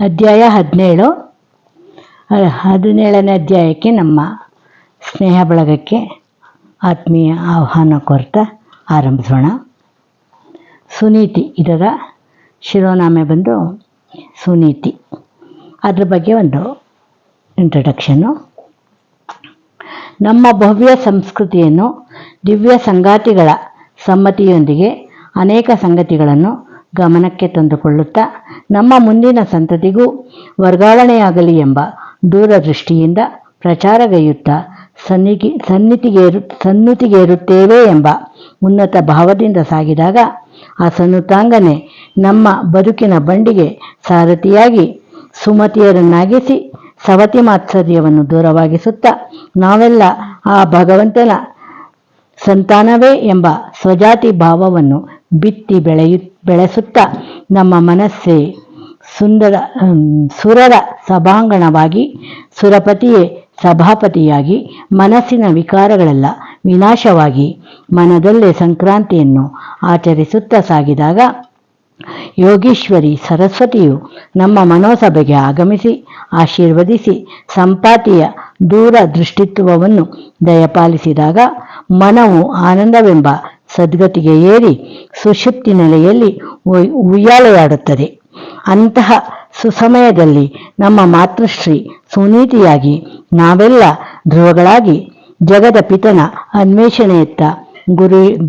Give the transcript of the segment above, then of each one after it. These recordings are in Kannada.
ಅಧ್ಯಾಯ 17. 17ನೇ ಅಧ್ಯಾಯಕ್ಕೆ ನಮ್ಮ ಸ್ನೇಹ ಬಳಗಕ್ಕೆ ಆತ್ಮೀಯ ಆಹ್ವಾನ ಕೋರ್ತಾ ಆರಂಭಿಸೋಣ. ಸುನೀತಿ, ಇದರ ಶಿರೋನಾಮೆ ಬಂದು ಸುನೀತಿ. ಅದ್ರ ಬಗ್ಗೆ ಒಂದು ಇಂಟ್ರಡಕ್ಷನ್ನು. ನಮ್ಮ ಭವ್ಯ ಸಂಸ್ಕೃತಿಯನ್ನು ದಿವ್ಯ ಸಂಗಾತಿಗಳ ಸಮ್ಮತಿಯೊಂದಿಗೆ ಅನೇಕ ಸಂಗತಿಗಳನ್ನು ಗಮನಕ್ಕೆ ತಂದುಕೊಳ್ಳುತ್ತಾ ನಮ್ಮ ಮುಂದಿನ ಸಂತತಿಗೂ ವರ್ಗಾವಣೆಯಾಗಲಿ ಎಂಬ ದೂರದೃಷ್ಟಿಯಿಂದ ಪ್ರಚಾರಗೈಯುತ್ತಾ ಸನ್ನುತಿಗೇರುತ್ತೇವೆ ಎಂಬ ಉನ್ನತ ಭಾವದಿಂದ ಸಾಗಿದಾಗ ಆ ಸನ್ನುತಾಂಗನೆ ನಮ್ಮ ಬದುಕಿನ ಬಂಡಿಗೆ ಸಾರಥಿಯಾಗಿ ಸುಮತಿಯರನ್ನಾಗಿಸಿ ಸವತಿ ಮಾತ್ಸರ್ಯವನ್ನು ದೂರವಾಗಿಸುತ್ತಾ ನಾವೆಲ್ಲ ಆ ಭಗವಂತನ ಸಂತಾನವೇ ಎಂಬ ಸ್ವಜಾತಿ ಭಾವವನ್ನು ಬಿತ್ತಿ ಬೆಳೆಸುತ್ತಾ ನಮ್ಮ ಮನಸ್ಸೇ ಸುರರ ಸಭಾಂಗಣವಾಗಿ ಸುರಪತಿಯೇ ಸಭಾಪತಿಯಾಗಿ ಮನಸ್ಸಿನ ವಿಕಾರಗಳೆಲ್ಲ ವಿನಾಶವಾಗಿ ಮನದಲ್ಲೇ ಸಂಕ್ರಾಂತಿಯನ್ನು ಆಚರಿಸುತ್ತಾ ಸಾಗಿದಾಗ ಯೋಗೀಶ್ವರಿ ಸರಸ್ವತಿಯು ನಮ್ಮ ಮನೋಸಭೆಗೆ ಆಗಮಿಸಿ ಆಶೀರ್ವದಿಸಿ ಸಂಪಾತಿಯ ದೂರ ದೃಷ್ಟಿತ್ವವನ್ನು ದಯಪಾಲಿಸಿದಾಗ ಮನವು ಆನಂದವೆಂಬ ಸದ್ಗತಿಗೆ ಏರಿ ಸುಷುಪ್ತಿ ನೆಲೆಯಲ್ಲಿ ಉಯ್ಯಾಲೆಯಾಡುತ್ತದೆ. ಅಂತಹ ಸುಸಮಯದಲ್ಲಿ ನಮ್ಮ ಮಾತೃಶ್ರೀ ಸುನೀತಿಯಾಗಿ ನಾವೆಲ್ಲ ಧ್ರುವಗಳಾಗಿ ಜಗದ ಪಿತನ ಅನ್ವೇಷಣೆಯತ್ತ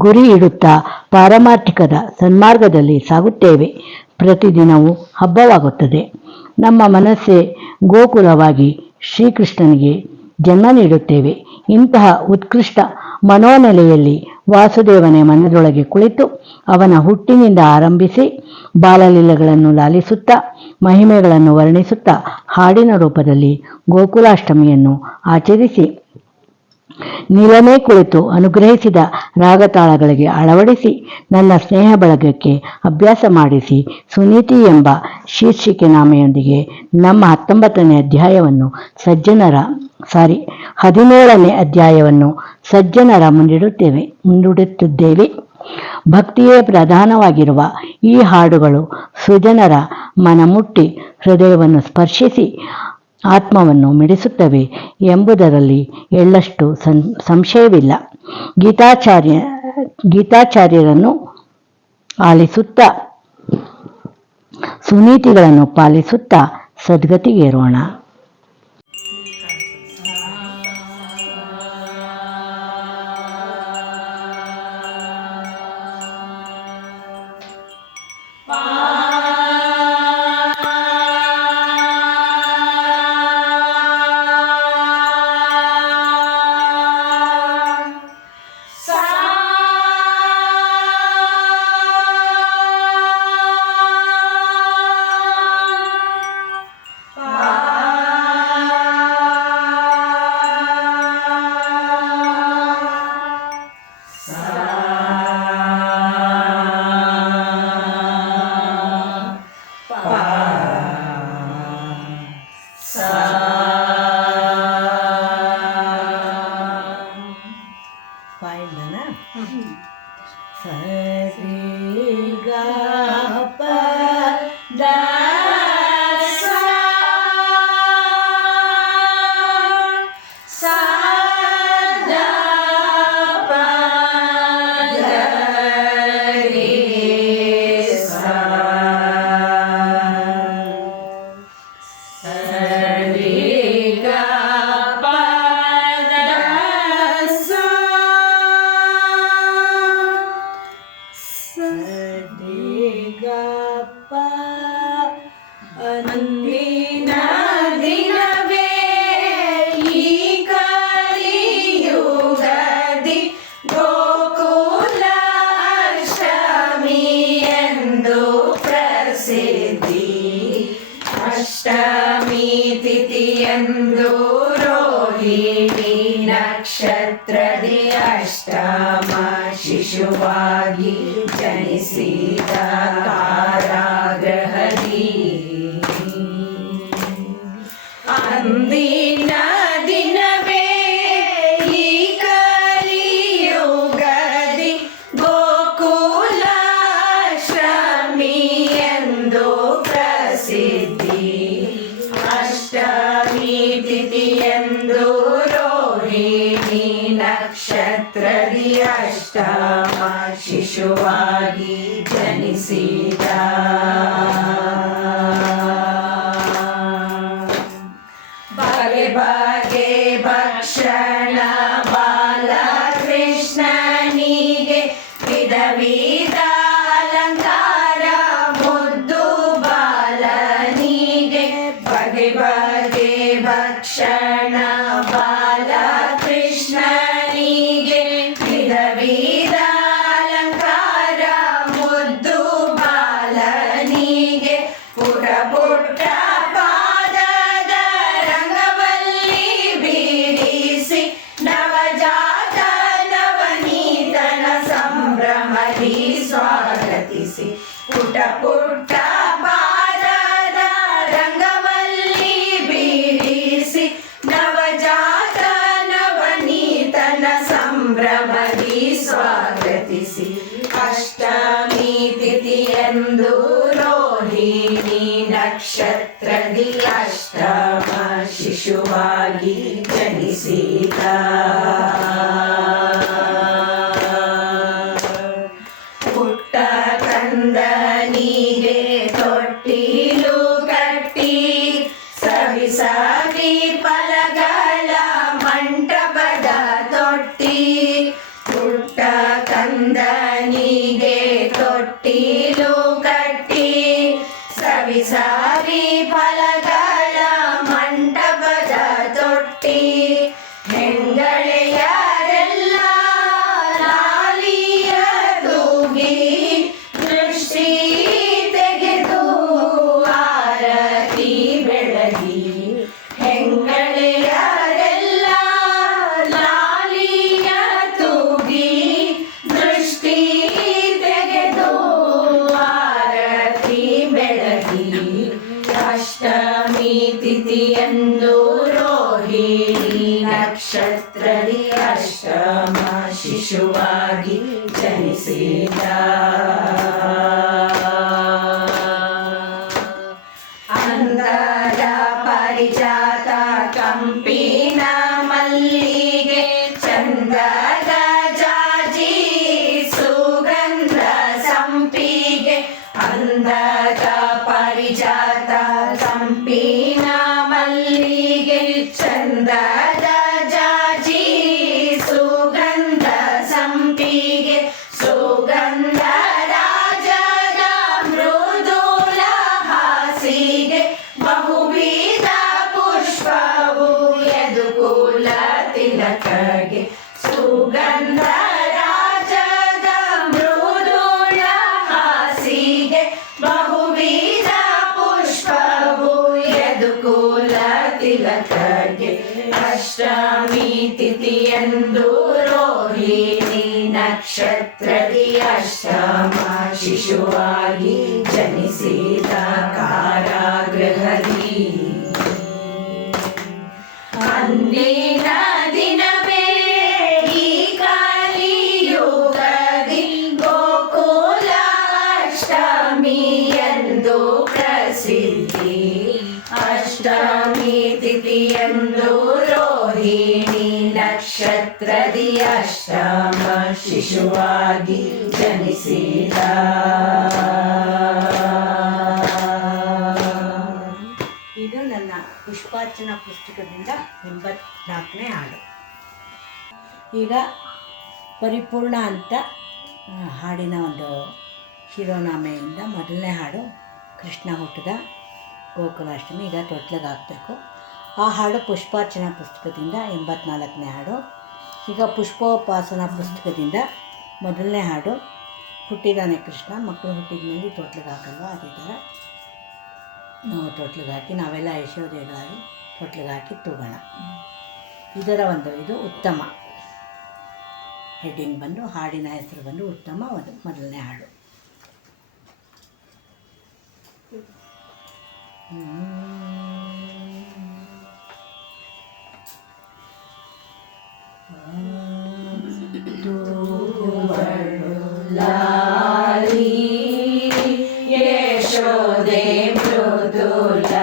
ಗುರಿ ಇಡುತ್ತಾ ಪಾರಮಾರ್ಥಿಕದ ಸನ್ಮಾರ್ಗದಲ್ಲಿ ಸಾಗುತ್ತೇವೆ. ಪ್ರತಿದಿನವೂ ಹಬ್ಬವಾಗುತ್ತದೆ. ನಮ್ಮ ಮನಸ್ಸೇ ಗೋಕುಲವಾಗಿ ಶ್ರೀಕೃಷ್ಣನಿಗೆ ಜನ್ಮ ನೀಡುತ್ತೇವೆ. ಇಂತಹ ಉತ್ಕೃಷ್ಟ ಮನೋನೆಲೆಯಲ್ಲಿ ವಾಸುದೇವನೇ ಮನದೊಳಗೆ ಕುಳಿತು ಅವನ ಹುಟ್ಟಿನಿಂದ ಆರಂಭಿಸಿ ಬಾಲಲೀಲೆಗಳನ್ನು ಲಾಲಿಸುತ್ತಾ ಮಹಿಮೆಗಳನ್ನು ವರ್ಣಿಸುತ್ತಾ ಹಾಡಿನ ರೂಪದಲ್ಲಿ ಗೋಕುಲಾಷ್ಟಮಿಯನ್ನು ಆಚರಿಸಿ ನೀಲನೇ ಕುಳಿತು ಅನುಗ್ರಹಿಸಿದ ರಾಗತಾಳಗಳಿಗೆ ಅಳವಡಿಸಿ ನನ್ನ ಸ್ನೇಹ ಬಳಗಕ್ಕೆ ಅಭ್ಯಾಸ ಮಾಡಿಸಿ ಸುನೀತಿ ಎಂಬ ಶೀರ್ಷಿಕೆ ನಾಮೆಯೊಂದಿಗೆ ನಮ್ಮ 17ನೇ ಅಧ್ಯಾಯವನ್ನು 17ನೇ ಅಧ್ಯಾಯವನ್ನು ಸಜ್ಜನರ ಮುಂದಿಡುತ್ತಿದ್ದೇವೆ. ಭಕ್ತಿಯೇ ಪ್ರಧಾನವಾಗಿರುವ ಈ ಹಾಡುಗಳು ಸುಜನರ ಮನಮುಟ್ಟಿ ಹೃದಯವನ್ನು ಸ್ಪರ್ಶಿಸಿ ಆತ್ಮವನ್ನು ಮಿಡಿಸುತ್ತವೆ ಎಂಬುದರಲ್ಲಿ ಎಳ್ಳಷ್ಟು ಸಂಶಯವಿಲ್ಲ. ಗೀತಾಚಾರ್ಯರನ್ನು ಆಲಿಸುತ್ತಾ ಸುನೀತಿಗಳನ್ನು ಪಾಲಿಸುತ್ತಾ ಸದ್ಗತಿಗೇರೋಣ. ಅಷ್ಟಮಿ ತಿಥಿಯಂದು ರೋಹಿಣಿ ನಕ್ಷತ್ರದಿ ಅಷ್ಟಮ ಶಿಶುವಾಗಿ ಜನಿಸಿದ ಕಾರಾಗೃಹದಿ ಅಂದಿನ ದಿನವೇ ಈ ಕಲಿಯುಗದಿ ಗೋಕುಲಾಶ್ರಮಿ ಎಂದು ಪ್ರಸಿದ್ಧಿ. ಶಿಶುವಾಗಿ ಜನಿಸಿದ. ಬಗೆ ಬಗೆ ಭಕ್ಷಣ ಬಾಲಕೃಷ್ಣನಿಗೆ ವಿಧ ವಿಧ ಅಲಂಕಾರ ಮುದ್ದು ಬಾಲನಿಗೆ. ಬಗೆ ಬಗೆ ಭಕ್ಷಣ ಬಾಲಕೃಷ್ಣನಿಗೆ ವಿಧ ವಿಧ ಅಲಂಕಾರ ಮುದ್ದು ಬಾಲನಿಗೆ. ಪುಟ ಪುಟ್ಟ ಪಾದದ ರಂಗವಲ್ಲಿ ಬೀರಿಸಿ ನವಜಾತ ನವನೀತನ ಸಂಭ್ರಮದಿ ಸ್ವಾಗತಿಸಿ. ಪುಟ ಪುಟ್ಟ ಪಾದದ ರಂಗವಲ್ಲಿ ಬೀರಿಸಿ ನವಜಾತ ನವನೀತನ ಸಂಭ್ರಮದಿ ಸ್ವಾಗತಿಸಿ. ಅಷ್ಟಮಿ ತಿಥಿಯಂದು ರೋಹಿಣಿ ನಕ್ಷತ್ರದಿ ಅಷ್ಟಮ ಶಿಶುವಾಗಿ ಜನಿಸಿದ. ಪುಟ್ಟ ಕಂದನಿಗೆ ತೊಟ್ಟಿಲು ಕಟ್ಟಿ ಸವಿ ಸವಿ ಫಲಗಳ ಮಂಟಪದ ತೊಟ್ಟಿ. ಪುಟ್ಟ ಕಂದನಿಗೆ ತೊಟ್ಟಿಲು ಕಟ್ಟಿ ಸವಿ ಸವಿ ಫಲಗಳ ಮಂಟಪದ ತೊಟ್ಟಿ. ಹೆಂಗಳೆಯರೆಲ್ಲ ಲಾಲಿಯ ತೂಗಿ ದೃಷ್ಟಿ ತೆಗೆದು ಆರತಿ ಬೆಳಗಿ. ಹೆಂಗಳೆಯರೆಲ್ಲ ಲಾಲಿಯ ತೂಗಿ ದೃಷ್ಟಿ ತೆಗೆದು ಆರತಿ ಬೆಳಗಿ. ಅಷ್ಟಮಿ ತಿಥಿಯಂದು ರೋಹಿಣಿ ನಕ್ಷತ್ರದಿ ಅಷ್ಟಮ ಶಿಶುವಾಗಿ ಜನಿಸಿದ. ಅಂದದ ಪರಿಜಾತ ಕಂಪಿನ ಮಲ್ಲಿಗೆ ಚಂದದ ಜಾಜಿ ಸುಗಂಧ ಸಂಪಿಗೆ. ಅಂದದ ಪರಿಜಾತ ಕಂಪಿನ ಮಲ್ಲಿಗೆ ಚಂದದ ಜಾಜಿ ಸುಗಂಧ ಸಂಪಿಗೆ. ಸುಗಂಧ ರಾಜದ ಮೃದುಲ ಹಾಸಿಗೆ ಬಹುವಿಧ ಪುಷ್ಪವು ಯದುಕುಲ ತಿಲಕಗೆ. ಸುಗಂಧ ರಾಜದ ಮೃದುಲ ಹಾಸಿಗೆ ಬಹುವಿಧ ಪುಷ್ಪವು ಯದುಕುಲ ತಿಲಕಗೆ. ಅಷ್ಟಮಿ ತಿಥಿಯಂದು ರೋಹಿಣಿ ನಕ್ಷತ್ರದಿ ಅಷ್ಟಮ ಶಿಶುವಾಗಿ ಜನಿಸಿದ. ಕಾರಾಗೃಹದಿ ಅಂದಿನ ದಿನವೇ ಈ ಕಲಿಯುಗದಿ ಗೋಕುಲ ಅಷ್ಟಮಿ ಎಂದು ಪ್ರಸಿದ್ಧಿ. ಅಷ್ಟಮಿ ತಿಥಿಯಂದು ರೋಹಿಣಿ ನಕ್ಷತ್ರದಿ ಅಷ್ಟಮ ಶಿಶುವಾಗಿ ಜನಿಸಿದ. ಇದು ನನ್ನ ಪುಷ್ಪಾರ್ಚನಾ ಪುಸ್ತಕದಿಂದ 84ನೇ ಹಾಡು. ಈಗ ಪರಿಪೂರ್ಣ ಅಂತ ಹಾಡಿನ ಒಂದು ಶಿರೋನಾಮೆಯಿಂದ ಮೊದಲನೇ ಹಾಡು ಕೃಷ್ಣ ಹುಟ್ಟಿದ ಗೋಕುಲಾಷ್ಟಮಿ. ಈಗ ತೊಟ್ಲಿಗೆ ಹಾಕಬೇಕು. ಆ ಹಾಡು ಪುಷ್ಪಾರ್ಚನಾ ಪುಸ್ತಕದಿಂದ 84ನೇ ಹಾಡು. ಈಗ ಪುಷ್ಪೋಪಾಸನಾ ಪುಸ್ತಕದಿಂದ ಮೊದಲನೇ ಹಾಡು ಹುಟ್ಟಿದಾನೆ ಕೃಷ್ಣ. ಮಕ್ಕಳು ಹುಟ್ಟಿದ ಮೇಲೆ ತೊಟ್ಲಿಗೆ ಹಾಕಲ್ವ, ಅದೇ ಥರ ನಾವು ತೊಟ್ಲಿಗೆ ಹಾಕಿ ನಾವೆಲ್ಲ ಐಶ್ವರ್ಯಗಳಾಗಿ ತೊಟ್ಲಿಗೆ ಹಾಕಿ ತೂಗೋಣ. ಇದರ ಒಂದು ಇದು ಉತ್ತಮ ಹೆಡ್ಡಿಂಗ್ ಬಂದು ಹಾಡಿನ ಹೆಸರು ಬಂದು ಉತ್ತಮ ಒಂದು ಮೊದಲನೇ ಹಾಡು. ಲಾಲಿ ಯಶೋದೆ ಮೃದುಲ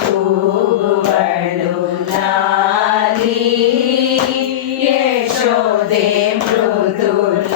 ತೂಗುವಳು ಲಾಲಿ ಯಶೋದೆ ಮೃದುಲ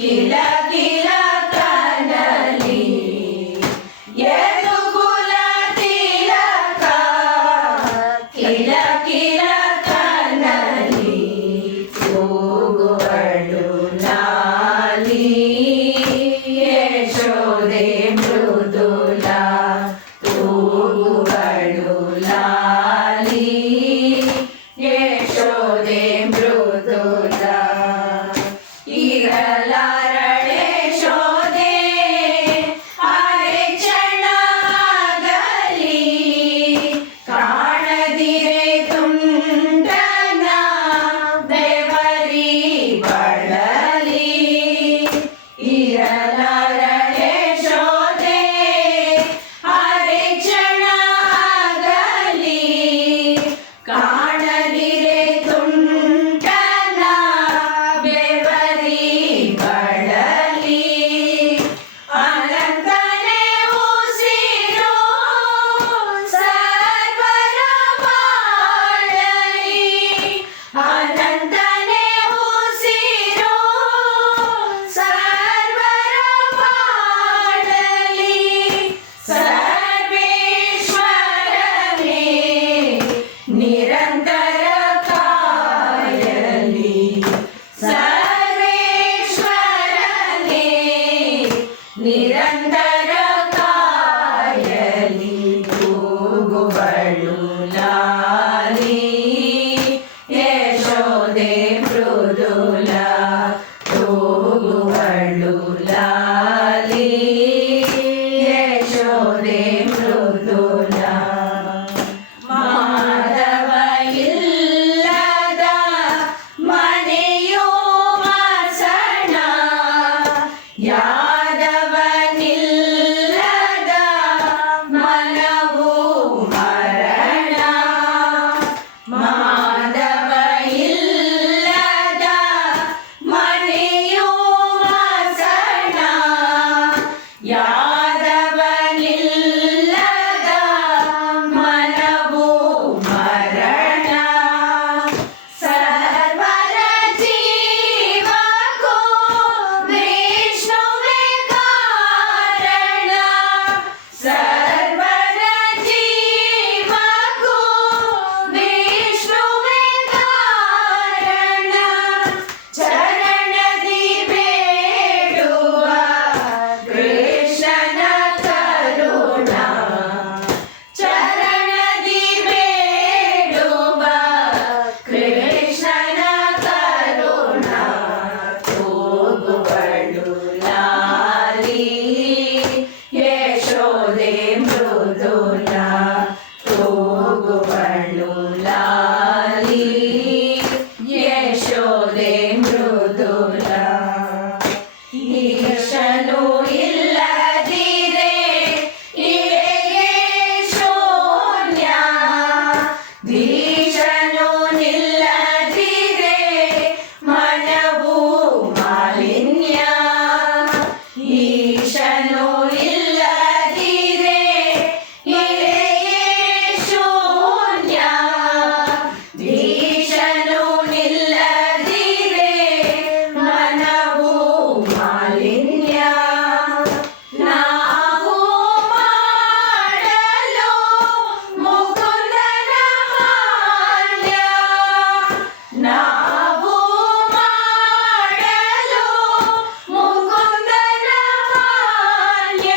ಕಿಲ ಕಿಲ ಕನಲಿ ಯದುಕುಲ ತಿಲಕ ಕಿಲ ಕಿಲ ಕನಲಿ ಕೂಗುವಳು ಲಾಲಿ ಯಶೋದೆ ಮೃದುಲ ಕೂಗುವಳು ಲಾಲಿ ಯಶೋದೆ ಮೃದುಲ ಇರಲಾರಳೆ ಶೋದೆ ಅರೆ ಕ್ಷಣಾಗಲಿ ಕಾಣದಿರೆ ತುಂಟನ ಬೆವರಿ ಬಳಲಿ ಇರಲಾರಳೆ ಶೋದೆ ಅರೆ ಕ್ಷಣಾಗಲಿ ಕಾಣದಿರೆ ತುಂಟನ ಬೆವರಿ ಬಳಲಿ ಅನಂತನೇ ಉಸಿರು ಸರ್ವರ ಬಾಳಲಿ ಅನಂತನೇ ಉಸಿರು ಸರ್ವರ ಬಾಳಲಿ ಸರ್ವೇಶ್ವರನೇ ನಿರಂತರ ಕಾಯಲಿ ಸರ್ವೇಶ್ವರನೇ ನಿರಂತರ ಕಾಯಲಿ ಕೂಗುವಳು ಲಾಲಿ ಯಶೋದೆ ಮೃದುಲ ಕೂಗುವಳು ಲಾಲಿ ಯಶೋದೆ ಮೃದುಲ ಮಾಧವ ಇಲ್ಲದ ಮನೆಯೋ ವಾಸಣ ಯಾದವನಿಲ್ಲದ ಮನವು ಮರಣ ಮಾಧವ ಇಲ್ಲದ ಮನೆಯೋ ವಾಸಣ ಯಾದವನಿಲ್ಲದ ಮನವು ಮರಣ ಸರ್ವರ ಜೀವಕ್ಕೂ ವಿಷ್ಣುವೇ ಕಾರಣ ಸರ್ವರ ಜೀವಕ್ಕೂ ವಿಷ್ಣುವೇ ಕಾರಣ ಚರಣದಿ ಬೇಡುವ ಕೃಷ್ಣನ ಕರುಣ ಚರಣದಿ ಬೇಡುವ ಕೃಷ್ಣನ ಕರುಣ ಕೂಗುವಳು ಲಾಲಿ ಯಶೋದೆ ಮೃದುಲ ಕೂಗುವಳು ಲಾಲಿ ಯಶೋದೆ ಮೃದುಲ ಈಶನು ಇಲ್ಲದಿರೆ ಇಳೆಯೇ ಶೂನ್ಯ ಧೀಶನು ನಿಲ್ಲದಿರೆ ಮನವು ಮಾಲಿನ್ಯ ಈಶನು ಇಲ್ಲದಿರೆ ಇಳೆಯೇ ಶೂನ್ಯ ಧೀಶನು ನಿಲ್ಲದಿರೆ ಮನವು ಮಾಲಿನ್ಯ ನಾವು ಮಾಡಲು ಮುಕುಂದನ ಮಾನ್ಯ ನಾವು ಮಾಡಲು ಮುಕುಂದನ ಮಾನ್ಯ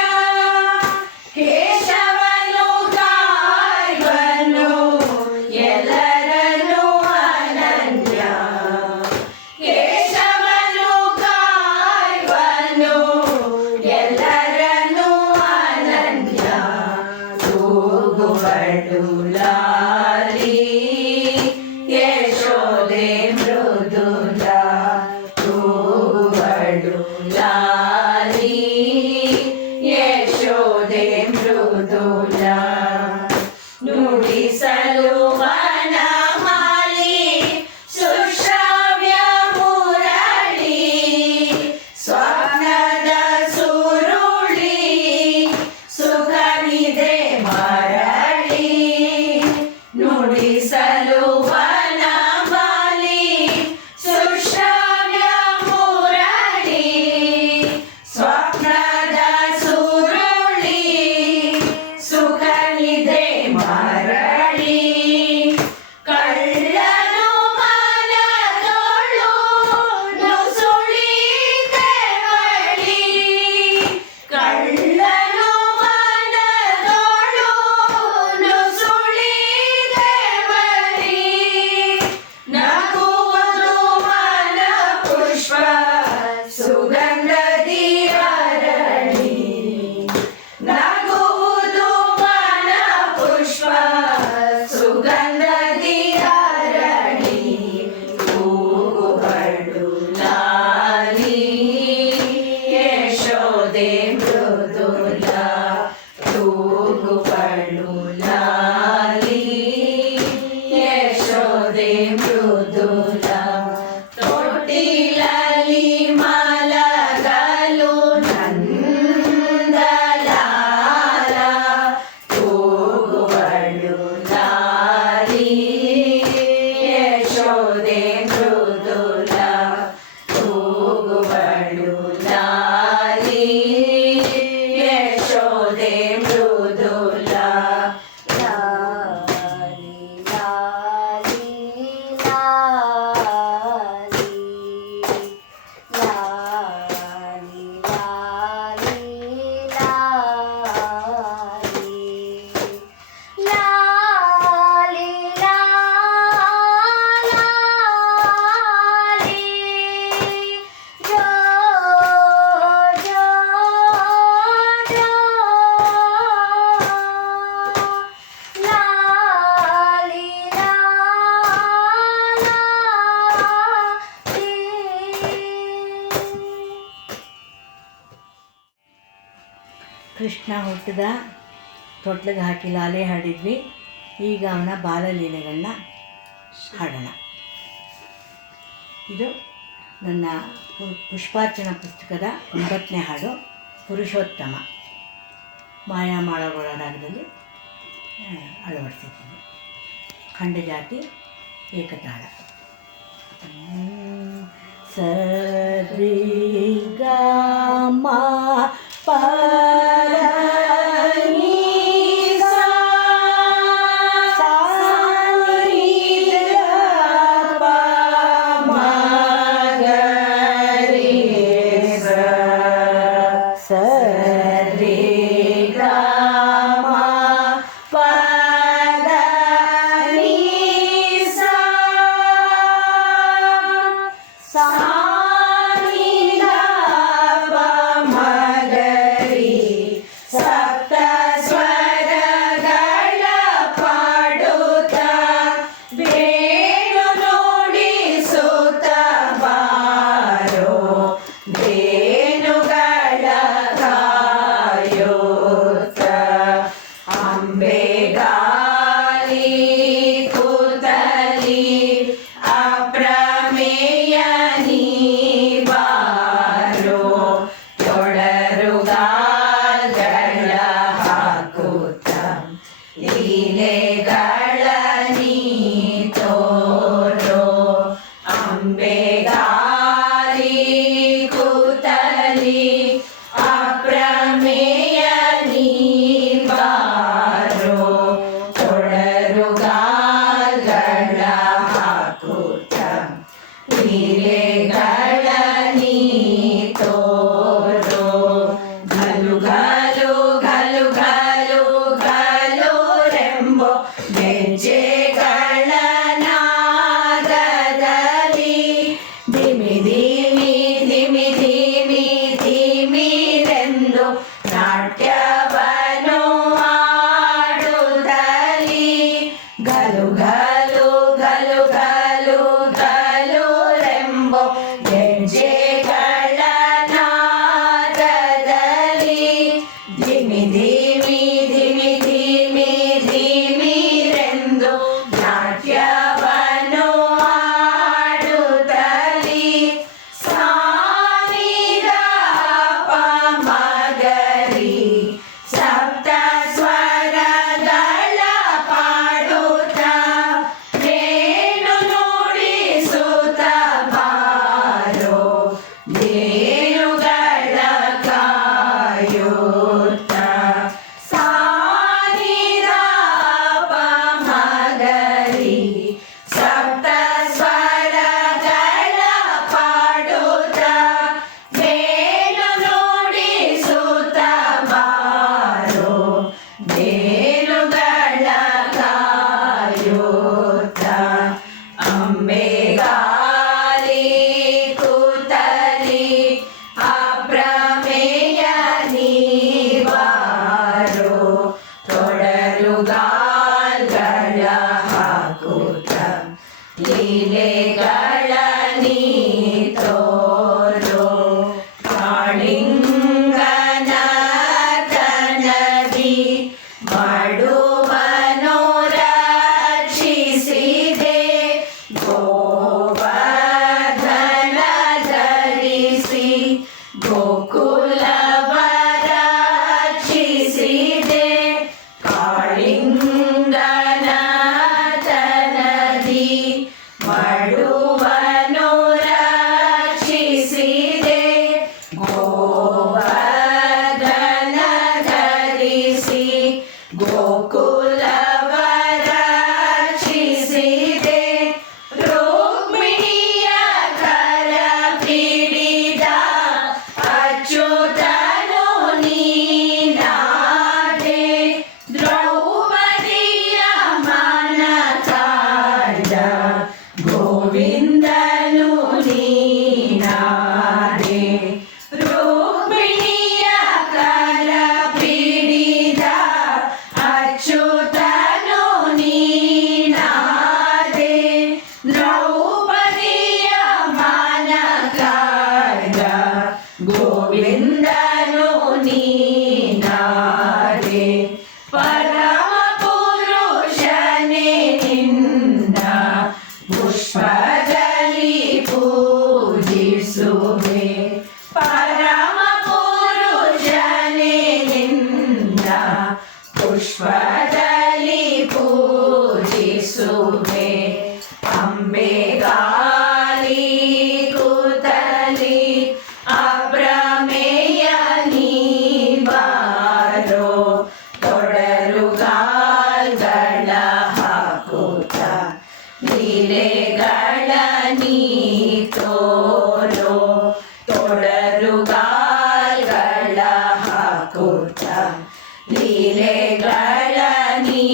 ಕೇಶವನು ಕಾಯ್ವನು ಎಲ್ಲರನ್ನೂ ಅನನ್ಯ ಕೇಶವನು ಕಾಯ್ವನು ಎಲ್ಲರನ್ನೂ ಅನನ್ಯ ಕೂಗುವಳು ಲಾಲಿ ಯಶೋದೆ ಮೃದುಲ ಕೂಗುವಳು ಲಾಲಿ ಯಶೋದೆ ಮೃದುಲ ನುಡಿಸಲು ವನಮಾಲಿ ಸುಶ್ರಾವ್ಯ ಮುರಳಿ ಸ್ವಪ್ನದ ಸುರುಳಿ ಸುಖನಿದೆ ಮರಳಿ ಕೃಷ್ಣ ಹುಟ್ಟಿದ ತೊಟ್ಲಿಗೆ ಹಾಕಿ ಲಾಲೆ ಹಾಡಿದ್ವಿ. ಈಗ ಅವನ ಬಾಲಲೀಲೆಗಳನ್ನ ಹಾಡೋಣ. ಇದು ನನ್ನ ಪುಷ್ಪಾರ್ಚನಾ ಪುಸ್ತಕದ 9ನೇ ಹಾಡು, ಪುರುಷೋತ್ತಮ. ಮಾಯಾಮಾಳಗಳ ರಾಗದಲ್ಲಿ ಅಳವಡಿಸಿದ್ದೀನಿ. ಖಂಡಜಾತಿ ಏಕತಾಳ. ಸರಿ ಗ ಮ ಪ ರ ನೀ ಸಾ ಸಾ ರಿ ಗ ಪ ಮ ಗ ರಿ ಸ ಸ ರಿ ಗ ಮ ಪ ದ ನೀ ಸಾ ಸಾ ನಿ ದ ಪ ಮ ಗ ರಿ. ಸಪ್ತ ಸ್ವರಗಳ ಪಾಡುತ್ತ ಬೇಣು ನುಡಿಸುತ್ತ ಬಾರೋ, ಬೇಣುಗಳ ಕಾಯುತ್ತ ಅಂಬೆಗಾಲಿ ಕೂತಲಿ ಅಪ್ರಮೇಯ ನೀ ಬಾರೋ, ತೊಡರುಗಾಲ್ಗಳ ಹಾಕುತ್ತ ಲೀಲೆಗಳ ನೀ ತೋರೋ. ಅಂಬೆಗಾಲಿ ಕೂತಲಿ ಅಪ್ರಮೇಯ ನೀ ಬಾರೋ, ತೊಡರುಗಾಲ್ಗಳ ಹಾಕುತ್ತ ಲೀಲೆಗಳ ನೀ ತೋರೋ. ಗಲು ಗಲು ಗಲು ಗಲು ಗಲು ರೆಂಬೋ ಗೆಜ್ಜೆಗಳ ನಾದದಲ್ಲಿ ಧಿಮಿ ಧಿಮಿ ಧಿಮಿ ಧಿಮಿ ಧಿಮಿರೆಂದು ನಾಟ್ಯವನ್ನು ಆಡುತ್ತಲಿ. ಗಲು ಗಲು ಗಲು ಗಲು ಗಲು ರೆಂಬೋ ಗೆಜ್ಜೆಗಳ ನಾದದಲ್ಲಿ ಧಿಮಿ ಧಿಮಿ ಧಿಮಿ ಧಿಮಿ ಧಿಮಿರೆಂದು ನಾಟ್ಯವನ್ನು ಆಡುತ್ತಲಿ. ಸಾ ನಿ ದ ಪ ಮ ಗ ರಿ. ಸಪ್ತ ಸ್ವರಗಳ ಪಾಡುತ್ತ ಬೇಣು ನುಡಿಸುತ್ತ ಬಾರೋ, ಬೇಣುಗಳ ಕಾಯುತ್ತ. ಸಾ ನಿ ದ ಪ ಮ ಗ ರಿ. ಸಪ್ತ ಸ್ವರಗಳ ಪಾಡುತ್ತ ಬೇಣು ನುಡಿಸುತ್ತ ಬಾರೋ, ಬೇಣುಗಳ ಕಾಯುತ್ತ ಅಂಬೆಗಾಲಿ ಕೂತಲಿ ಅಪ್ರಮೇಯ ನೀ ಬಾರೋ, ತೊಡರುಗಾಲ್ಗಳ ಹಾಕುತ್ತ ಲೀಲೆಗಳ ನೀ ತೋರೋ. ಕಾಳಿಂಗನ ತನದಿ ಮಡುವನು ರಕ್ಷಿಸಿದೆ, ಗೋವರ್ಧನ ಧರಿಸಿ ಗೋಕುಲವ ರಕ್ಷಿಸಿದೆ. ಕಾಳಿಂಗನ ತನದಿ ಮಡುವನು ರಕ್ಷಿಸಿದೆ, ಗೋವರ್ಧನ ಧರಿಸಿ ಗೋಕುಲವ ರಕ್ಷಿಸಿದೆ. ರುಕ್ಮಿಣಿಯ ಕರ ಪಿಡಿದ ಅಚ್ಯುತನು ನೀನಾದೆ, ದ್ರೌಪದಿಯ ಮನ ಕಾಯ್ದ ಗೋವಿಂದನು ನೀನಾದೆ. ರುಕ್ಮಿಣಿಯ ಕರ ಪಿಡಿದ ಅಚ್ಯುತನು ನೀನಾದೆ, ದ್ರೌಪದಿಯ ಮನ ಕಾಯ್ದ ಗೋವಿಂದನು ನೀನಾದೆ. ಪರಮ ಪುರುಷನೇ ನಿನ್ನ ಪುಷ್ಪದಲ್ಲಿ ಪೂಜಿಸುವೆ ಅಂಬೆಗಾಲಿ ಕೂತಲಿ ಅಪ್ರಮೇಯ ನೀ ಬಾರೋ ತೊಡರುಗಾಲ್ಗಳ ಹಾಕುತ್ತ ಲೀಲೆಗಳ ನೀ ತೋರೋ ತೊಡರುಗಾಲ್ಗಳ ಹಾಕುತ್ತ ಲೀಲೆಗಳ ನೀ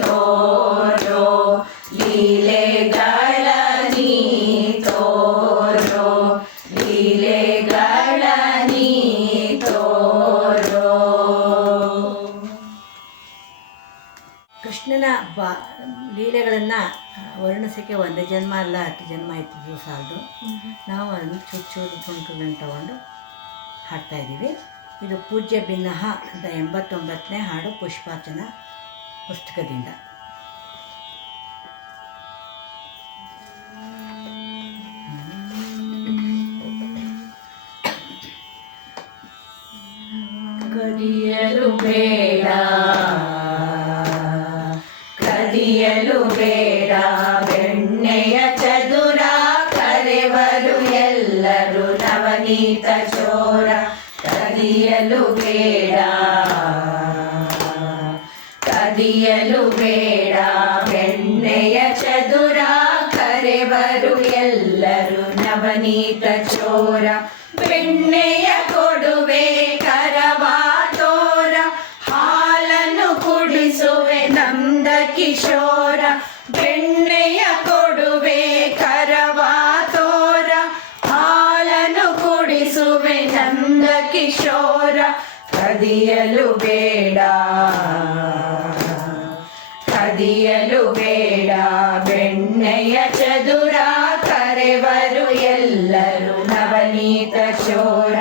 ತೋರೋ ಲೀಲೆಗಳ ನೀ ತೋರೋ ಲೀಲೆಗಳ ನೀ ತೋರೋ. ಕೃಷ್ಣನ ಲೀಲೆಗಳನ್ನು ವರ್ಣಿಸೋಕ್ಕೆ ಒಂದು ಜನ್ಮ ಅಲ್ಲ 10 ಜನ್ಮ ಆಯ್ತಿದ್ದು ಸಾಲದು. ನಾವು ಅದನ್ನು ಚೂರು ತುಣುಕುಗಳನ್ನು ತಗೊಂಡು ಹಾಡ್ತಾಯಿದ್ದೀವಿ. ಇದು ಪೂಜ್ಯ ಭಿನ್ನಃ ಅಂತ 89ನೇ ಹಾಡು ಪುಷ್ಪಾರ್ಚನ ಪುಸ್ತಕದಿಂದ. ಕದಿಯಲು ಬೇಡ ಕದಿಯಲು ಬೇಡ ಬೆಣ್ಣೆಯ ಚದುರ ಕರೆವರು ಎಲ್ಲರೂ ನವನೀತ ಚೋರ ಕದಿಯಲು ಬೇಡ ಕದಿಯಲು ಬೇಡ ಬೆಣ್ಣೆಯ ಚದುರ ಕರೆವರು ಎಲ್ಲರೂ ನವನೀತ ಚೋರ ಬೆಣ್ಣೆಯ ಕೊಡುವೆ ಕರವಾ ತೋರ ಹಾಲನ್ನು ಕುಡಿಸುವೆ ನಂದ ಕಿಶೋರ ಬೆಣ್ಣೆಯ ಕೊಡುವೆ ಕರವಾ ತೋರ ಹಾಲನ್ನು ಕುಡಿಸುವೆ ನಂದ ಕಿಶೋರ ಕದಿಯಲು ಬೇಡ ಕದಿಯಲು ಬೇಡ ಬೆಣ್ಣೆಯ ಚದುರ ಕರೆವರು ಎಲ್ಲರೂ ನವನೀತ ಚೋರ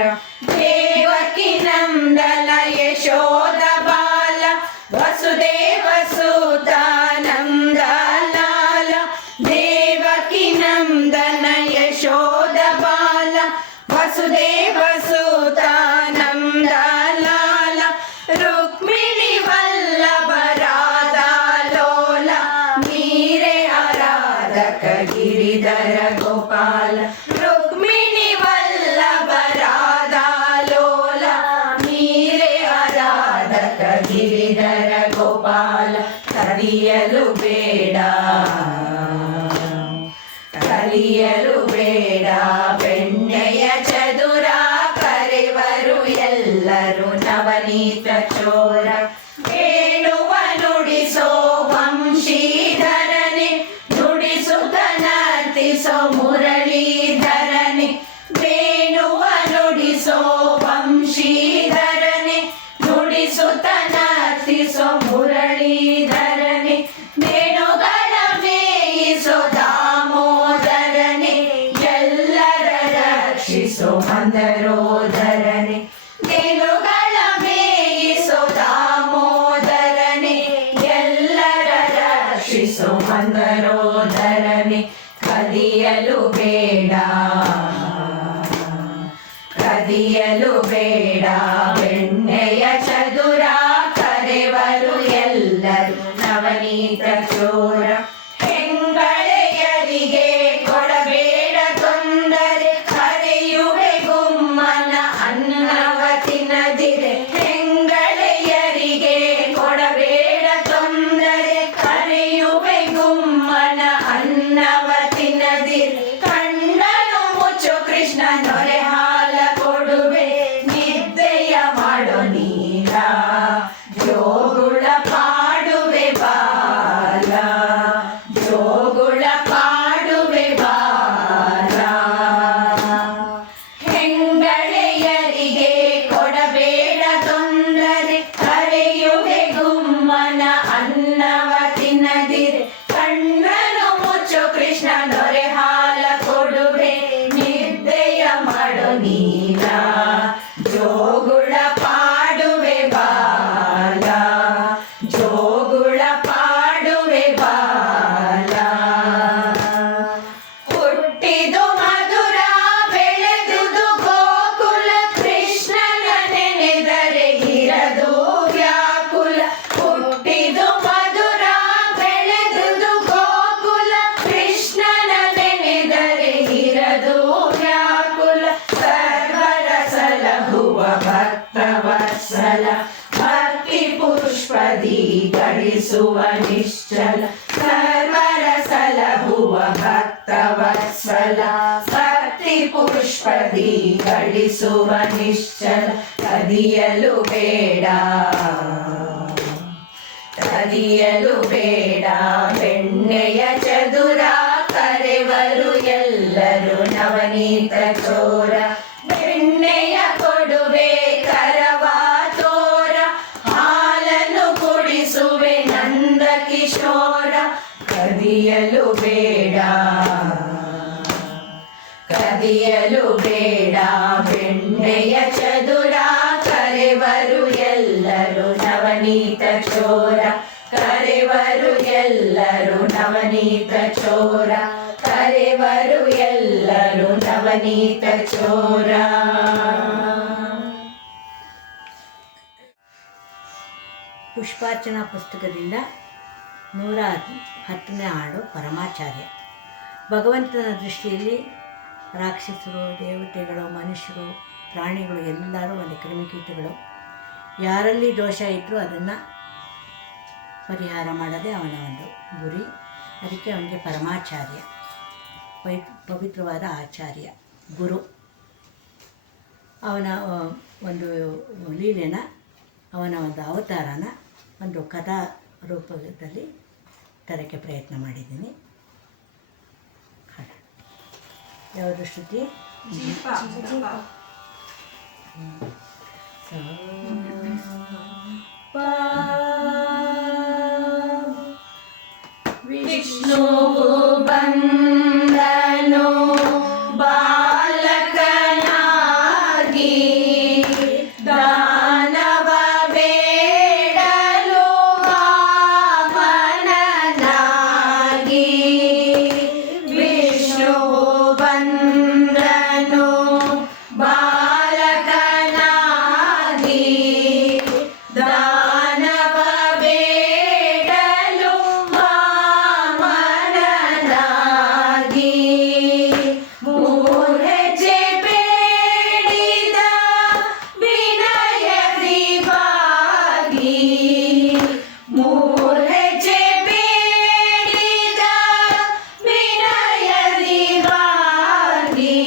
ದೇವಕಿ ನಂದನ ಯಶೋದ ಬಾಲ ವಸುದೇವ ಸೂತ ನಂದ ಲಾಲ ದೇವಕಿ ನಂದನ ಯಶೋದ ಬಾಲ ವಸುದೇವ ಸೂತ ನಂದ ಲಾಲ ರುಕ್ಮಿಣಿ ವಲ್ಲಭ ರಾಧಾ ಲೋಲ ನೀರೆ ಆರಾಧಕ ಗಿರಿಧರ ಗೋಪಾಲ ರುಕ್ಮಿಣಿ ವಲ್ಲಭ ರಾಧಾ ಲೋಲ ನೀರೆ ಆರಾಧಕ ಗಿರಿಧರ ಗೋಪಾಲ ಕದಿಯಲು ಬೇಡ ಕಲಿಯಲು ಬೇಡ ಬೆಣ್ಣೆಯ ಚದುರ ಕರೆವರು ಎಲ್ಲರೂ ನವನೀತ ಚೋರ ಹೇಳುವ ನುಡಿಸೋ ವಂಶೀಧರನೆ ನುಡಿಸುತ್ತ ನರ್ತಿಸೋ ಮುರಳೀಧರನೆ ಬೇಣುವ ನುಡಿಸೋ ವಂಶೀಧರನೆ ನುಡಿಸುತ್ತ ನರ್ತಿಸೋ ಮುರಳೀಧರನೆ ಬೇಣುಗಳ ಮೇಯಿಸೋ ದಾಮೋದರನೆ ಎಲ್ಲರ ರಕ್ಷಿಸೋ ಮಂದರೋದರನೆ ಬೇಣುಗಳ ಮೇಯಿಸೋ ದಾಮೋದರನೆ ಎಲ್ಲರ ರಕ್ಷಿಸೋ ಮಂದರೋದರನೆ ಕದಿಯಲು ಬೇಡ ಕದಿಯಲು ಬೇಡ ಬೆಣ್ಣೆಯ ಚದುರ ಕರೆವರು ಎಲ್ಲರೂ ನವನೀತ ಚೋರ ಹೆಂಗಳೆಯರಿಗೆ ಕೊಡಬೇಡ ತೊಂದರೆ ಕರೆಯುವೆ ಗುಮ್ಮನ ಅನ್ನವ ತಿನ್ನದಿರೆ ಹೆಂಗಳೆಯರಿಗೆ ಕೊಡಬೇಡ ತೊಂದರೆ ಕರೆಯುವೆ ಗುಮ್ಮನ ಅನ್ನವ ತಿನ್ನದಿರೆ ಕಣ್ಣನು ಮುಚ್ಚು ಕೃಷ್ಣ ನೊರೆ ಹಾಲ ಕೊಡುವೆ ನಿದ್ದೆಯ ಮಾಡೋ ನೀಲ ಜೋಗುಳ ಪಾಡುವೆ ಬಾಲ ಗಳಿಸುವ ನಿಶ್ಚಲ ಸರ್ವರ ಸಲಹುವ ಭಕ್ತವತ್ಸಲ ಭಕ್ತಿ ಪುಷ್ಪದಿ ಗಳಿಸುವ ನಿಶ್ಚಲ ಕದಿಯಲು ಬೇಡ ಕದಿಯಲು ಬೇಡ ಬೆಣ್ಣೆಯ ಚದುರ ಕರೆವರು ಎಲ್ಲರೂ ನವನೀತ ಚೋರ ಬೆಣ್ಣೆಯ ಕೊಡುವೆ ಕರವ ತೋರ ಹಾಲನ್ನು ಕುಡಿಸುವೆ ನಂದ ಕಿಶೋರ ಕದಿಯಲು ಬೇಡ ಕದಿಯಲು ಬೇಡ ಬೆಣ್ಣೆಯ ಚದುರ ಕರೆವರು ಎಲ್ಲರೂ ನವನೀತ ಚೋರ ಕರೆವರು ಎಲ್ಲರೂ ನವನೀತ ಚೋರ ಕರೆವರು ಎಲ್ಲರೂ ನವನೀತ ಚೋರ. ಪುಷ್ಪಾರ್ಚನಾ ಪುಸ್ತಕದಿಂದ 110ನೇ ಹಾಡು ಪರಮಾಚಾರ್ಯ. ಭಗವಂತನ ದೃಷ್ಟಿಯಲ್ಲಿ ರಾಕ್ಷಸರು, ದೇವತೆಗಳು, ಮನುಷ್ಯರು, ಪ್ರಾಣಿಗಳು ಎಲ್ಲರೂ ಒಂದು ಕ್ರಿಮಿಕೀಟಗಳು. ಯಾರಲ್ಲಿ ದೋಷ ಇದ್ದರೂ ಅದನ್ನು ಪರಿಹಾರ ಮಾಡೋದೇ ಅವನ ಒಂದು ಗುರಿ. ಅದಕ್ಕೆ ಅವನಿಗೆ ಪರಮಾಚಾರ್ಯ, ಪವಿತ್ರವಾದ ಆಚಾರ್ಯ, ಗುರು. ಅವನ ಒಂದು ಲೀಲೆನ, ಅವನ ಒಂದು ಅವತಾರನ ಒಂದು ಕಥಾ ರೂಪದಲ್ಲಿ ತರಕ್ಕೆ ಪ್ರಯತ್ನ ಮಾಡಿದ್ದೀನಿ. ಯಾವುದು ಶ್ರುತಿ? ವಿಷ್ಣುವು ಬಂದನು ಬಾಲಕನಾಗಿ ದಾನವ ಬೇಡಲು ವಾಮನನಾಗಿ. ವಿಷ್ಣುವು ಬಂದನು ಬಾಲಕನಾಗಿ ದಾನವ ಬೇಡಲು ವಾಮನನಾಗಿ. ಮೂರ್ಹೆಜ್ಜೆ ಬೇಡಿದ ವಿನಯದಿ ಬಾಗಿ. ಮೂರ್ಹೆಜ್ಜೆ ಬೇಡಿದ ವಿನಯದಿ ಬಾಗಿ.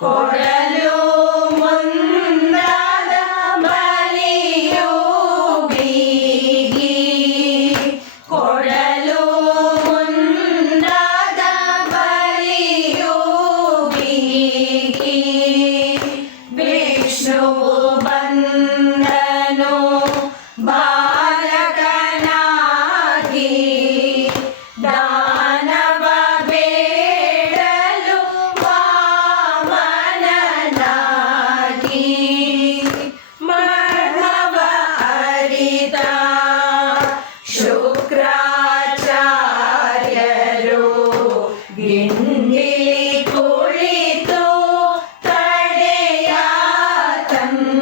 ಕೊಡಲು ಮುಂದಾದ ಬಲಿಯು ಬೀಗಿ. ಕೊಡಲು ಮುಂದಾದ ಬಲಿಯು ಬೀಗಿ. ವಿಷ್ಣುವು ಬಂದನು ಬಾಲಕನಾಗಿ ದಾನವ ಬೇಡಲು ವಾಮನನಾಗಿ. ಮರ್ಮವ ಅರಿತ ಶುಕ್ರಾಚಾರ್ಯರು ಗಿಂಡಿಲಿ ಕುಳಿತು ತಡೆಯ ತಂದರು.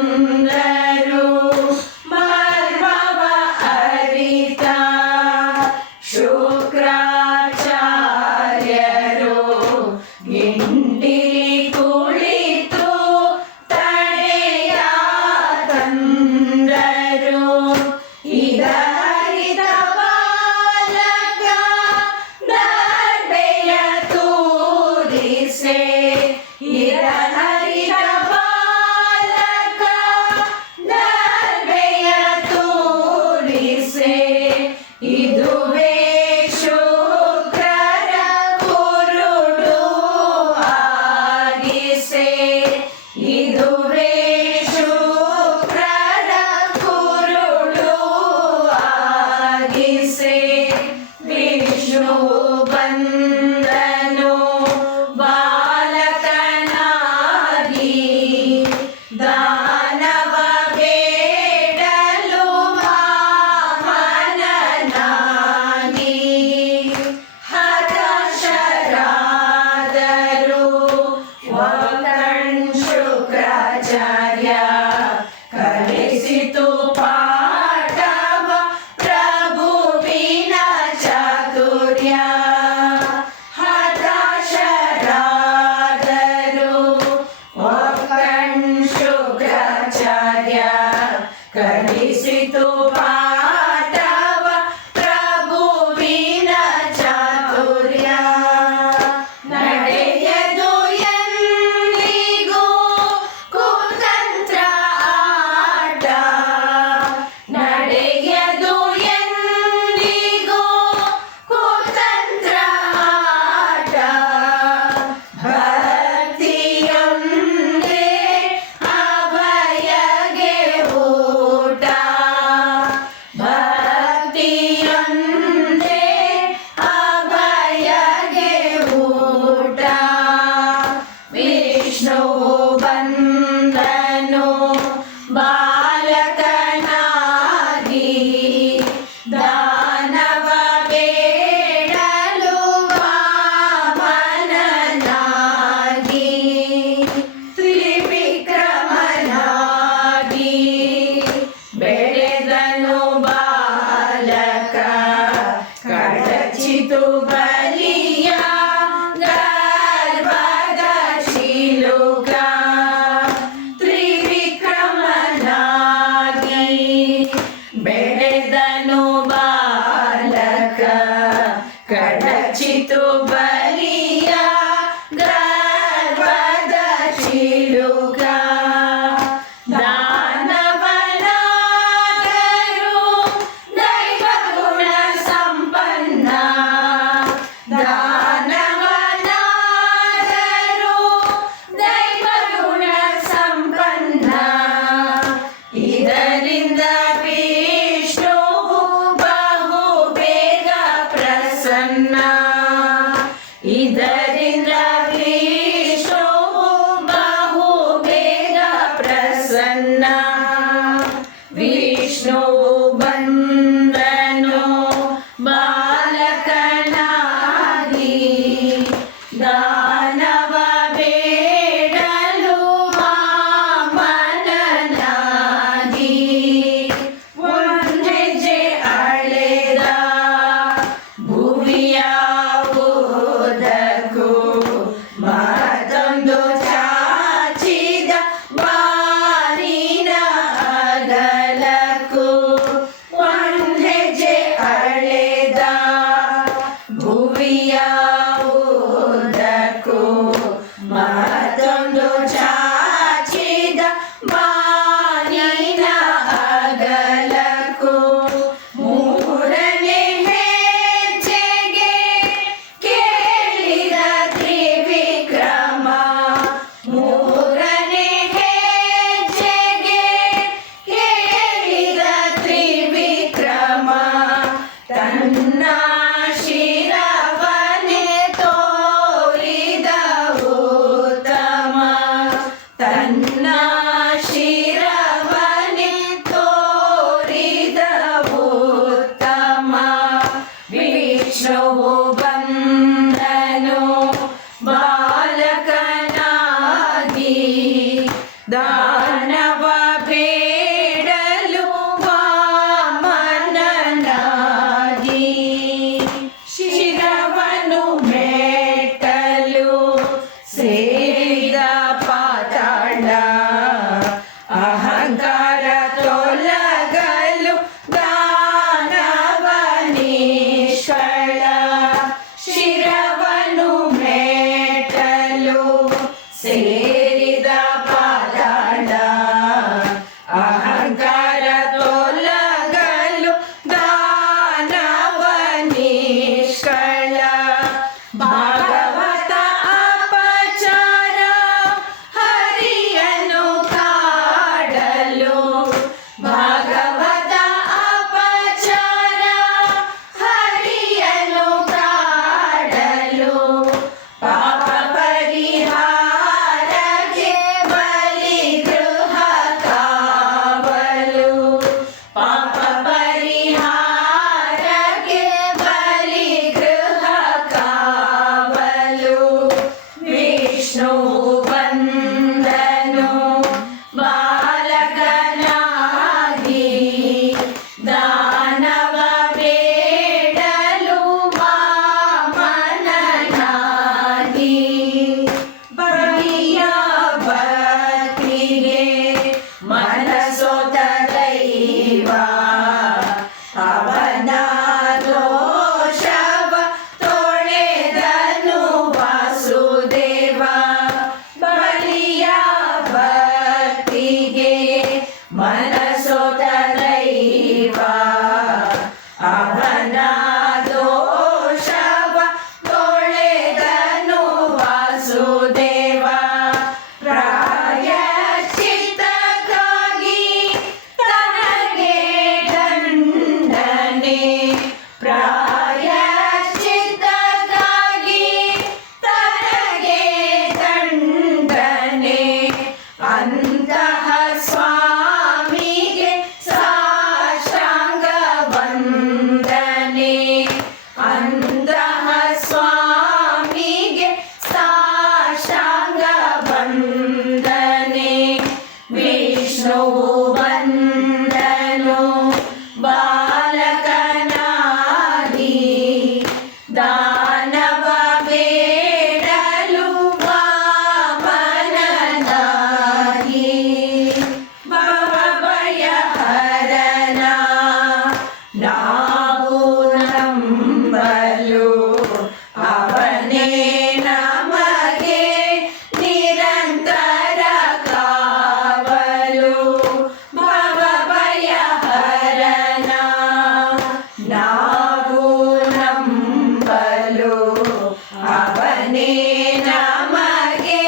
ಶಿರವನೆ ತೋರಿದ ಉತ್ತಮ ವಿಷ್ಣುವು ಬಂದನು ಬಾಲಕನಾಗಿ ದಾನವ ಬೇಡಲು ವಾಮನನಾಗಿ ಶಿರವನು ಮೆಟ್ಟಲು ಸೇರಿದ ಪಾತಾಳ ಅಹಂಕಾರ ತೊಲಗಲು ದಾನವ ನಿಷ್ಫಲ ಶಿರವನು ಮೆಟ್ಟಲು ಸೇರಿದ ಪಾತಾಳ ಅಹಂಕಾರ ತೊಲಗಲು ದಾನವ ನಿಷ್ಫಲ ಭಾಗವತ ಅಪಚಾರ ಹರಿಯನು ಕಾಡಲು ಭಾಗವತ ಅಪಚಾರ ಹರಿಯನು ಕಾಡಲು ಪಾಪ ಪರಿಹಾರಕ್ಕೆ ಬಲಿ ಗೃಹ ಕಾವಲು ಪಾಪ ಪರಿಹಾರಕ್ಕೆ ಬಲಿ ಗೃಹ ಕಾವಲು ವಿಷ್ಣು ಬಂದನು ಬಾಲಕನಾಗಿ ದಾನವ ಬೇಡಲು ವಾಮನನಾಗಿ ಬಗೆಯ ಭಕ್ತಿಗೆ ಮನಸೋತ ದೈವ ಅವನ ದೋಷವ ತೊಳೆದನು ವಾಸುದೇವ ಬಲಿಯ ಭಕ್ತಿಗೆ ಮನಸೋತ ದೈವ ಅವನ ದೋಷವ ತೊಳೆದನು ವಾಸುದೇವ ಪ್ರಾಯಶ್ಚಿತ್ತಕ್ಕಾಗಿ ತನಗೆ ದಂಡನೆ ಪ್ರಾಯಶ್ಚಿತ್ತಕ್ಕಾಗಿ ತನಗೆ ದಂಡನೆ ಅಂತಹ ಸ್ವಾಮಿಗೆ ಸಾಷ್ಟಾಂಗ ವಂದನೆ ಅಂತಹ ಸ್ವಾಮಿಗೆ ಸಾಷ್ಟಾಂಗ ವಂದನೆ ವಿಷ್ಣುವು ಬಂದನು ಬಾಲಕನಾಗಿ ದಾನವ ಬೇಡಲು ವಾಮನನಾಗಿ ಭವಭಯಹರನ ನಾವು ನಂಬಲು ಅವನೇ ನಮಗೆ ನಿರಂತರ ಕಾವಲು ಭವಭಯಹರನ ನಾವು ನಂಬಲು ಅವನೇ ನಮಗೆ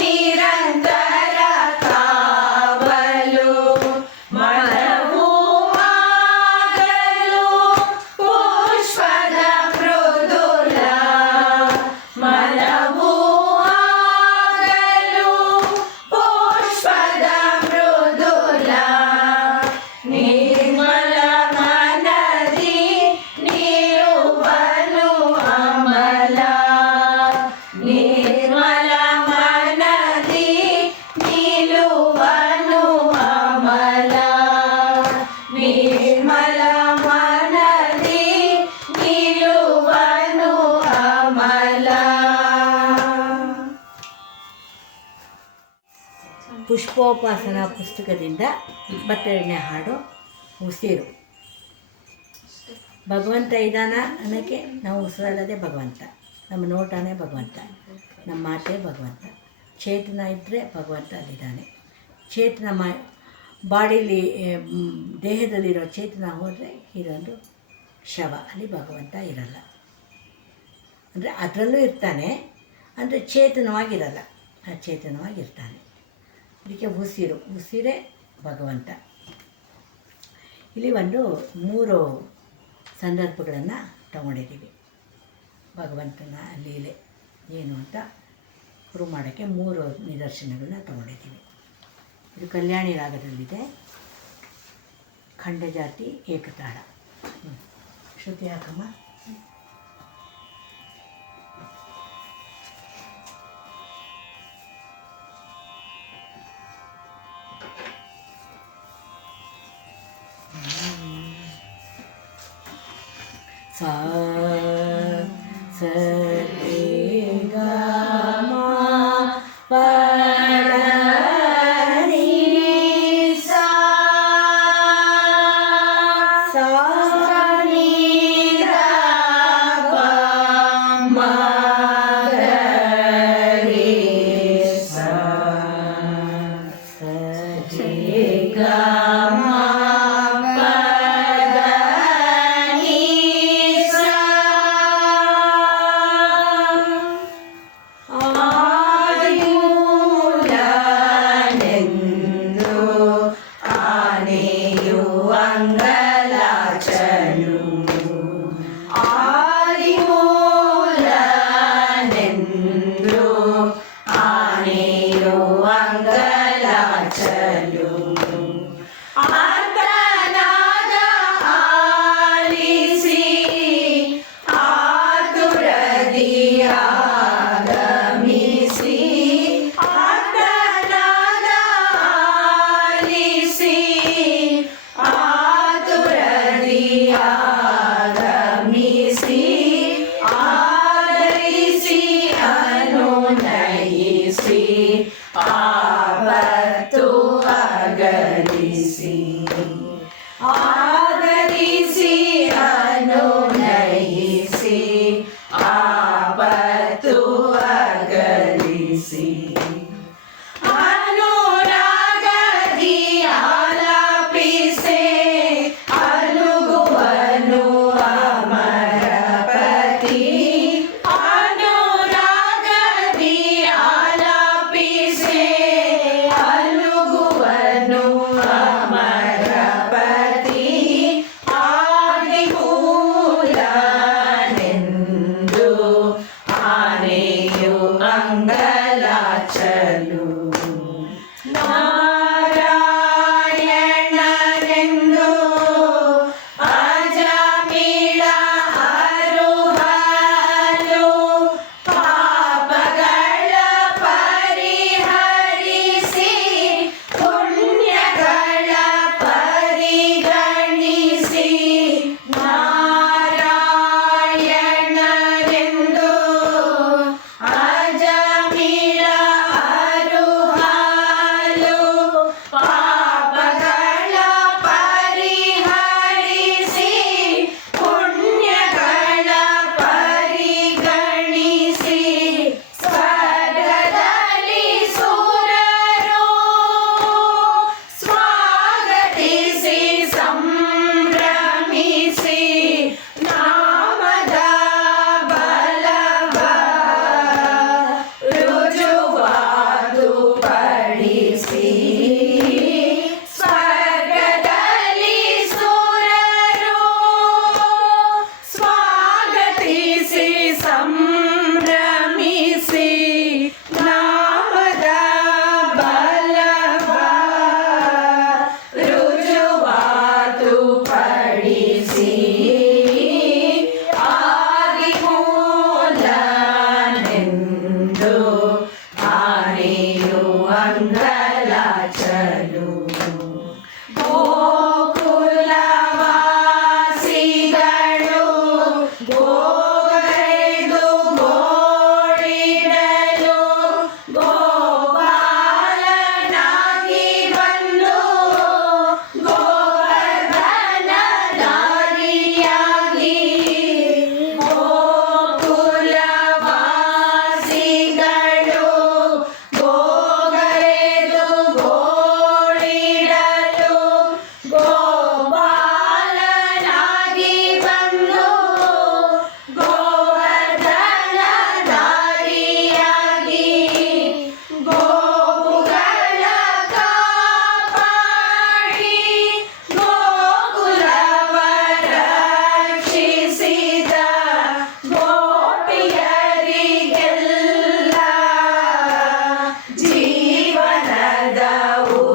ನಿರಂತರ ಕಾವಲು ಮನವು ಆಗಲು ಪುಷ್ಪದ ಮೃದುಲ ಮನವು ಆಗಲು ಪುಷ್ಪದ ಮೃದುಲ ನಿರ್ಮಲ ಮನದಿ ನಿರುವನು ಅಮಲ ನಿರ್ಮಲ ಮನದಿ ನಿಲುವನು ಅಮಲ ನಿರ್ಮಲ ಮನದಿ ನಿಲುವನು ಅಮಲ. ಪುಷ್ಪೋಪಾಸನ ಪುಸ್ತಕದಿಂದ 22ನೇ ಹಾಡು ಉಸಿರು. ಭಗವಂತ ಇದ್ದಾನ ಅನ್ನೋಕ್ಕೆ ನಾವು ಉಸಿರಾಡೋದೇ ಭಗವಂತ, ನಮ್ಮ ನೋಟನೇ ಭಗವಂತ, ನಮ್ಮ ಮಾತೇ ಭಗವಂತ. ಚೇತನ ಇದ್ದರೆ ಭಗವಂತ ಅಲ್ಲಿದ್ದಾನೆ. ಚೇತನ ಬಾಡಿಲಿ ದೇಹದಲ್ಲಿರೋ ಚೇತನ ಹೋದರೆ ಇದೊಂದು ಶವ, ಅಲ್ಲಿ ಭಗವಂತ ಇರಲ್ಲ. ಅಂದರೆ ಅದರಲ್ಲೂ ಇರ್ತಾನೆ, ಅಂದರೆ ಚೇತನವಾಗಿರಲ್ಲ, ಅಚೇತನವಾಗಿರ್ತಾನೆ. ಅದಕ್ಕೆ ಉಸಿರೇ ಭಗವಂತ. ಇಲ್ಲಿ ಒಂದು 3 ಸಂದರ್ಭಗಳನ್ನು ತಗೊಂಡಿದ್ದೀವಿ. ಭಗವಂತನ ಲೀಲೆ ಏನು ಅಂತ ಪ್ರೂವ್ ಮಾಡೋಕ್ಕೆ 3 ನಿದರ್ಶನಗಳನ್ನ ತಗೊಂಡಿದ್ದೀವಿ. ಇದು ಕಲ್ಯಾಣಿ ರಾಗದಲ್ಲಿದೆ. ಖಂಡಜಾತಿ ಏಕತಾಳ. ಶ್ರುತಿ ಹಾಕಮ್ಮ. सा स रे ग म प द नि सा सा नि ध प म ग रे सा स रे ग म प द नि सा ಆದಿಮೂಲನೆಂದು ಆನೆಯು ಅಂಗಲಾಚಲು ಆದಿಮೂಲನೆಂದು ಆನೆಯು ಅಂಗಲಾಚಲು ಆತನಾದ ಆಲಿಸಿ ಆತುರದಿಯಾಗಮಿಸಿ ಆತನಾದ ಆಲಿಸಿ ಆತುರದಿಯಾಗಮಿಸಿ ಆದರಿಸಿ ಅನುನಯಿಸಿ ಆಪತ್ತು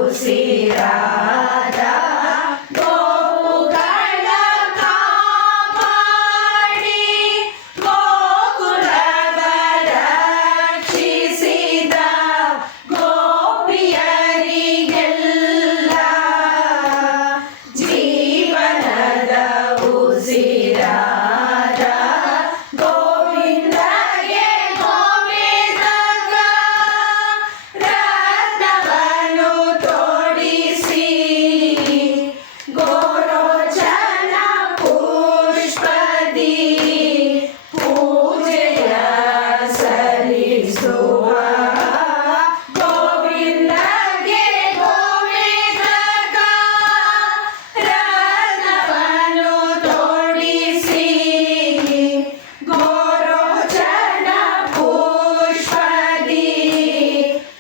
ಉಸಿರಾದ ಗೋವುಗಳ ಕಾಪಾಡಿ ಗೋಕುಲವ ರಕ್ಷಿಸಿದ ಗೋಪಿಯರಿಗೆಲ್ಲ ಜೀವನದ ಉಸಿರಾದ ಗೋವಿಂದಗೆ ಗೋವಿಂದಗ ರತ್ನವನ್ನು ತೋಡಿಸಿ ಗೋರೋಚನ ಪುಷ್ಪದಿ ಪೂಜೆಯ ಸಲ್ಲಿಸುವ ಗೋವಿಂದಗೆ ಗೋವಿಂದಗ ರತ್ನವನ್ನು ತೋಡಿಸಿ ಗೋರೋಚನ ಪುಷ್ಪದಿ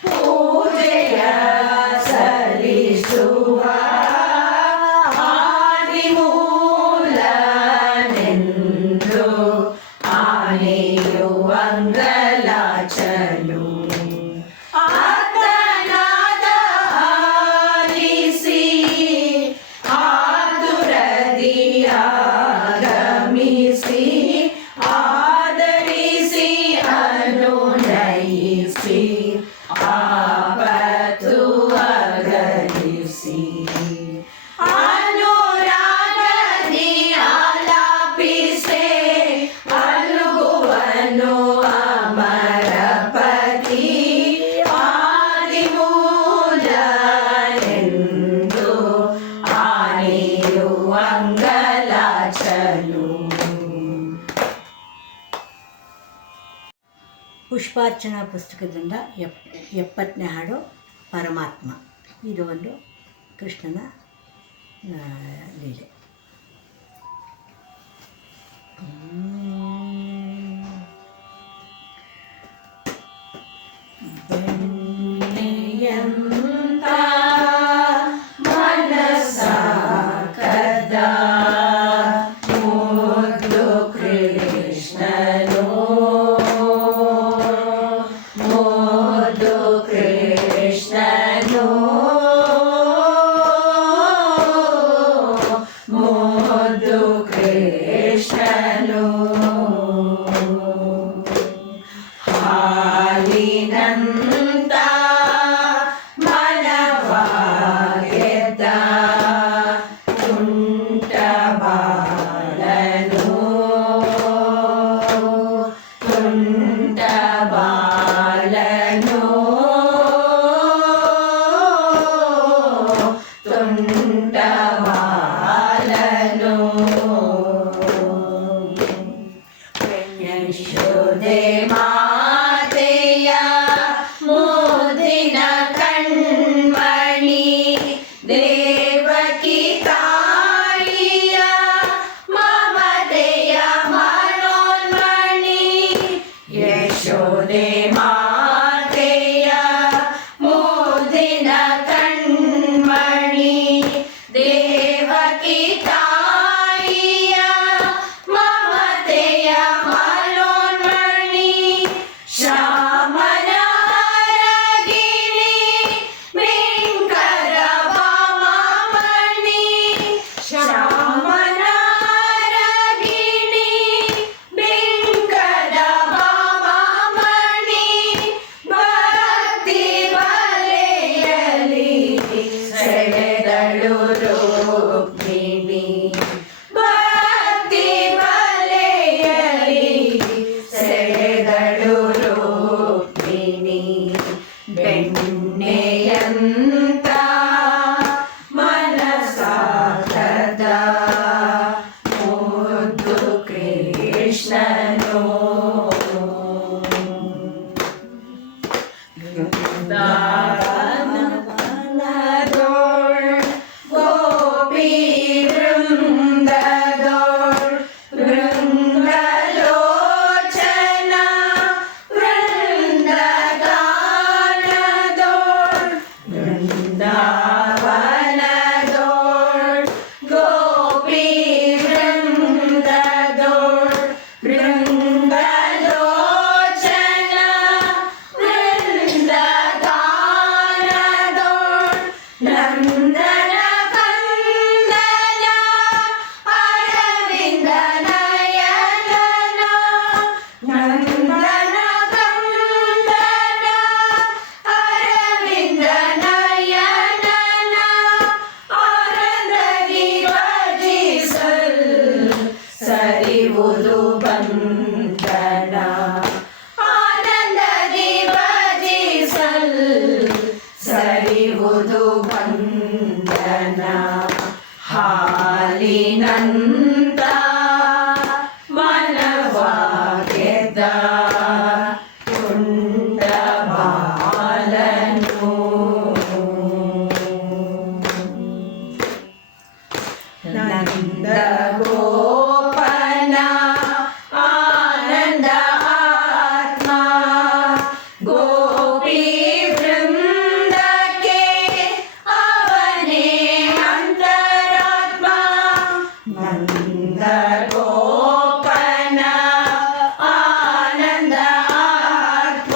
ಪೂಜೆಯ ಸಲ್ಲಿಸುವ ಆದಿಮೂಲನೆಂದು ಆನೆಯುವಂಗಲಾಚಲು ಆತನಾದ ಆಲಿಸಿ ಆತುರದಿ ಆಗಮಿಸಿ ಆದರಿಸಿ ಅನುನಯಿಸಿ ಆಪತ್ತು ಅಗಲಿಸಿ ಅನುರಾಗದಿ ಆಲಾಪಿಸೆ ಅಲುಗುವನು ಅಮರಪತಿ ಆದಿಮೂಲನೆಂದು ಆನೆಯುವಂಗಲಾಚಲು. ಪುಷ್ಪಾರ್ಚನಾ ಪುಸ್ತಕದಿಂದ 70ನೇ ಹಾಡು ಪರಮಾತ್ಮ. ಇದು ಒಂದು ಕೃಷ್ಣನ ಲೀಲೆ. ಬೆಣ್ಣೆಯಂತ ಮನಸ ಕದ ಮುದ್ದು ಕೃಷ್ಣನು ಮುದ್ದು ಕೃಷ್ಣನು ಮುದ್ದು ಕೃಷ್ಣನು ಹಾಲಿನಂತ ಮನವಾಗೆದ್ದ ತುಂಟ ಬಾಳನು ತುಂಟ ಬಾಳನು ತುಂಟ ಬಾಳನು ಯಶೋದೆ ಮಾತೆಯ ಮುದಿನ ಕಣ್ಮಣಿ ದೇವಕಿ ತಾಯಿಯ ಮಮತೆಯ ಮನೋನ್ಮಣಿ ಯಶೋದೆ ಮಾತೆಯ ಮುದಿನ ಕಣ್ಮಣಿ ದೇವಕಿ ತಾಯಿಯ ಮಮತೆಯ ಮನೋನ್ಮಣಿ ಶ್ಯಾಮನ ಅರಗಿಣಿ ಮಿಂಕರ ವಾಮಮಣಿ ಶ್ಯಾಮನ ಅರಗಿಣಿ ಮಿಂಕರ ವಾಮಮಣಿ ಭಕ್ತಿ ಬಲೆಯಲಿ ಸೆಳೆದಳು ರುಕ್ಮಿಣಿ ಭಕ್ತಿ ಬಲೆಯಲಿ ಸೆಳೆದಳು ರುಕ್ಮಿಣಿ ಬೆಣ್ಣೆಯಂತ ಮನಸಾಗದ ಮುದ್ದು ಕೃಷ್ಣನು ವೃಂದಾವನದೋಳ್ ಗೋಪಿ ವೃಂದದೋಳ್ ವೃಂದಲೋಚನ ವೃಂದಗಾನದೋಳ್ ವೃಂದಾವನದೋಳ್ ಗೋಪಿ ವೃಂದದೋಳ್ ವೃಂದಲೋಚನ ವೃಂದಗಾನದೋಳ್ ದೊರೆಯುವುದು ಬಂಧನ ಹಾಲಿನಂತ ಮನವಾಗೆದ ತುಂಡ ಬಾಲನು ನಂದ ಗೋಪನ ಆನಂದ ಆತ್ಮ ಗೋಪಿ ವೃಂದಕ್ಕೆ ಅವನೇ ಅಂತರಾತ್ಮ ನಂದ ಗೋಪನ ಆನಂದ ಆತ್ಮ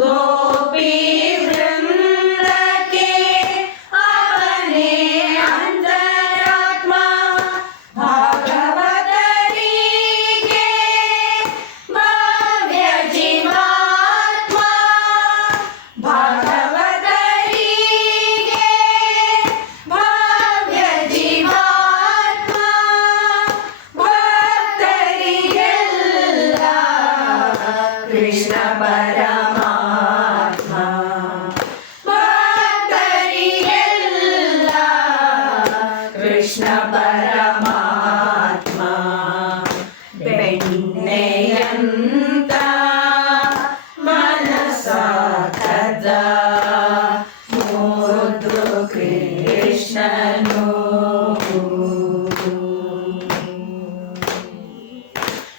ಗೋಪಿ ವೃಂದಕ್ಕೆ ಅವನೇ ಅಂತರಾತ್ಮ ಭಾಗವತರಿಗೆ ಭವ್ಯ ಜೀವಾತ್ಮ ಭಾಗವತರಿಗೆ ಭವ್ಯ ಜೀವಾತ್ಮ ಭಕ್ತರಿಗೆಲ್ಲ ಕೃಷ್ಣ ಪರಮಾತ್ಮ ಭಕ್ತರಿಗೆಲ್ಲ ಕೃಷ್ಣ ಪರಮಾತ್ಮ ಬೆಣ್ಣೆಯಂತ ಮನಸಾಕದ ಮುದ್ದು ಕೃಷ್ಣನು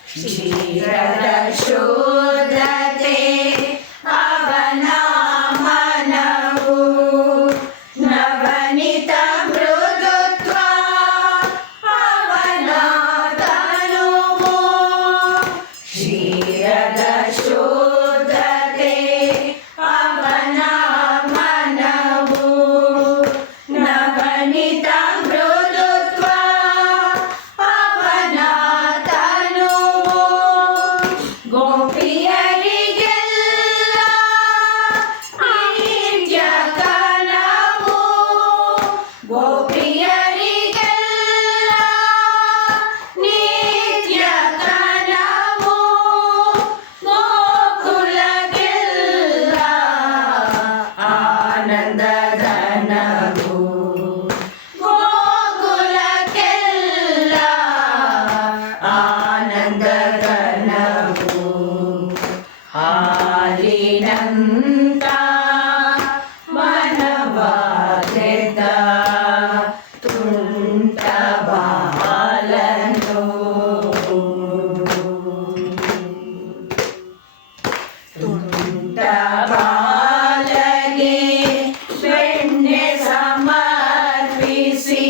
ಕ್ಷೀರದ ಶುದ್ಧತೆ ಅವನ ಮನವು ನವನಿತ ಮೃದುತ್ವ ಅವನ ತನುವು ಕ್ಷೀರದ ಶುದ್ಧತೆ ಅವನ ಮನವು ನವನಿತ ಮೃದುತ್ವ ಅವನ ತನುವು ಗೋಪಿಯರಿಗೆಲ್ಲ ನಿತ್ಯ ಕನವು ಗೋಪಿಯರಿಗೆಲ್ಲ ನಿತ್ಯ ಕನವು ಗೋಕುಲಗೆಲ್ಲ ಆನಂದದನವು ಗೋಕುಲಕ್ಕೆಲ್ಲ ಆನಂದದನವು ಹಾಲಿನಂತ ಮನವಾಗೆದ ತುಂಟ ಬಾಲನು ತುಂಟ ಬಾಲಗೆ ಬೆಣ್ಣೆ ಸಮರ್ಪಿಸಿ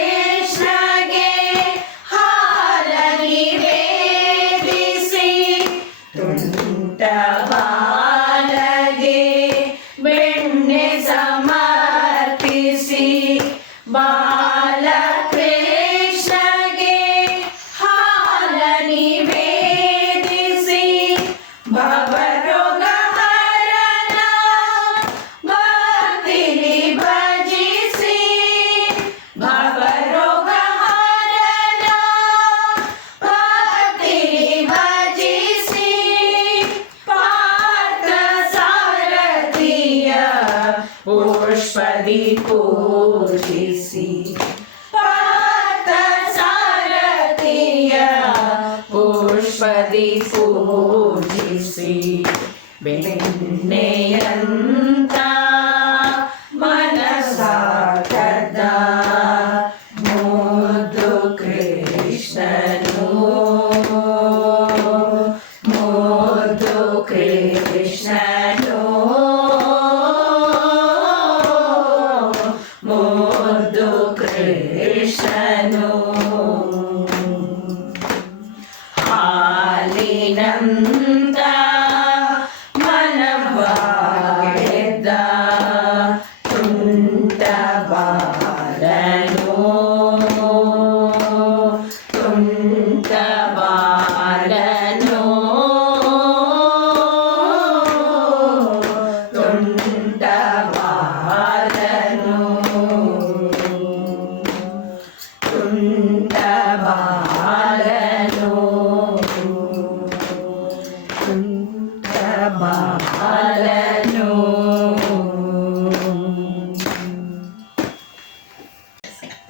ಬಾಲಕೃಷ್ಣಗೆ ಹಾಲ ನಿವೇದಿಸಿ ತುಂಟ ಬಾಲಗೆ ಬೆಣ್ಣೆ ಸಮರ್ಪಿಸಿ ಬಾಲಕೃಷ್ಣಗೆ ಹಾಲ ನಿವೇದಿಸಿ ಭವರೋಗ ಹರಣ ಭಕ್ತಿಲಿ ಭಜಿಸಿ ಭವರೋಗ ಹರಣ ಭಕ್ತಿಲಿ ಭಜಿಸಿ ಪಾರ್ಥ ಸಾರಥಿಯ ಪುಷ್ಪದಿ ಪೂಜಿಸಿ ಪಾರ್ಥ ಸಾರಥಿಯ ಪುಷ್ಪದಿ ಪೂಜಿಸಿ ಬೆಣ್ಣೆಯಂತ ಮನಸಾಕದ ಮುದ್ದು ಕೃಷ್ಣನು ಮುದ್ದು ಕೃಷ್ಣನು ಮುದ್ದು ಕೃಷ್ಣನು ಹಾಲಿನಂತ ಮನವಾಗೆದ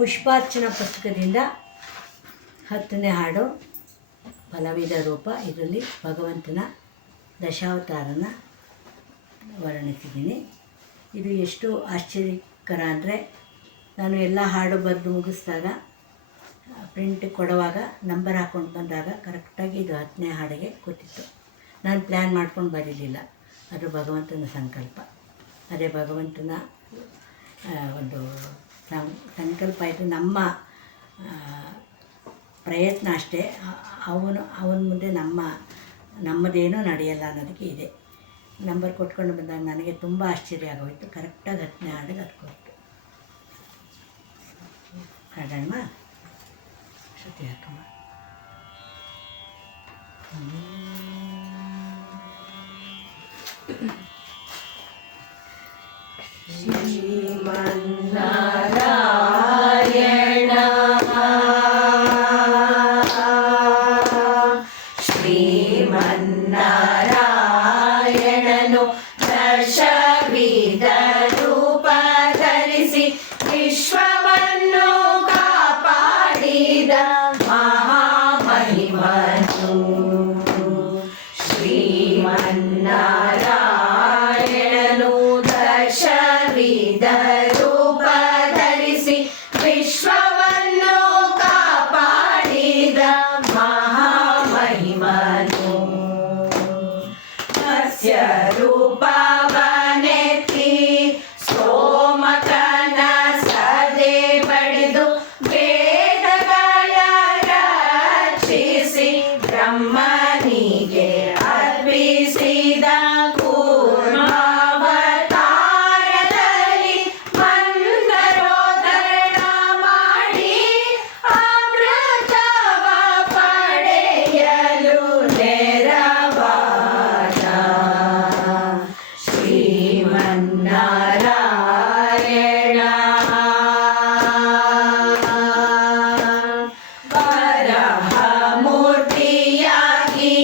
ಪುಷ್ಪಾರ್ಚನಾ ಪುಸ್ತಕದಿಂದ 10ನೇ ಹಾಡು ಫಲವಿದ ರೂಪ. ಇದರಲ್ಲಿ ಭಗವಂತನ ದಶಾವತಾರನ ವರ್ಣಿಸಿದ್ದೀನಿ. ಇದು ಎಷ್ಟು ಆಶ್ಚರ್ಯಕರ ಅಂದರೆ, ನಾನು ಎಲ್ಲ ಹಾಡು ಬರೆದು ಮುಗಿಸಿದಾಗ ಪ್ರಿಂಟ್ ಕೊಡುವಾಗ ನಂಬರ್ ಹಾಕ್ಕೊಂಡು ಬಂದಾಗ ಕರೆಕ್ಟಾಗಿ ಇದು 10ನೇ ಹಾಡಿಗೆ ಕೂತಿತ್ತು. ನಾನು ಪ್ಲ್ಯಾನ್ ಮಾಡ್ಕೊಂಡು ಬರೀಲಿಲ್ಲ, ಅದು ಭಗವಂತನ ಸಂಕಲ್ಪ. ಅದೇ ಭಗವಂತನ ಒಂದು ಸಂಕಲ್ಪ ಆಯಿತು. ನಮ್ಮ ಪ್ರಯತ್ನ ಅಷ್ಟೇ, ಅವನ ಮುಂದೆ ನಮ್ಮದೇನೂ ನಡೆಯಲ್ಲ ಅನ್ನೋದಕ್ಕೆ ಇದೆ. ನಂಬರ್ ಕೊಟ್ಕೊಂಡು ಬಂದಾಗ ನನಗೆ ತುಂಬ ಆಶ್ಚರ್ಯ ಆಗೋಯಿತು. ಕರೆಕ್ಟಾಗಿ 10ನೇ ಹಾಡಿಗೆ ಅದು ಕೊಟ್ಟು ಹಾಡಮ್ಮ, ಶ್ರುತಿ ಹಾಕಮ್ಮ. ಶ್ರೀಮನ್ನಾರಾಯಣ ಶ್ರೀಮನ್ನಾರಾಯಣನು ದಶವಿಧ ರೂಪ ಧರಿಸಿ ವಿಶ್ವವನ್ನು ಕಾಪಾಡಿದ ಮಹಾಮಹಿಮನು. ಶ್ರೀಮನ್ನಾರಾಯಣನು ದಶವಿಧ ರೂಪ ಧರಿಸಿ ವಿಶ್ವವನ್ನು ಕಾಪಾಡಿದ ಮಹಾಮಹಿಮನು. ಮತ್ಸ್ಯ ರೂಪವನೆತ್ತಿ ಸೋಮಕನ ಸದೆ ಬಡಿದು ವೇದಗಳ ರಕ್ಷಿಸಿ ಬ್ರಹ್ಮನಿಗೆ ಅರ್ಪಿಸಿದ ಕೂರ್ಮಾವತಾರದಲ್ಲಿ ಮಂದರೋದರಣ ಮಾಡಿ ಅಮೃತವ ಪಡೆಯಲು ನೆರವಾದ ಶ್ರೀಮನ್ನಾರಾಯಣ. ವರಹ ಮೂರ್ತಿಯಾಗಿ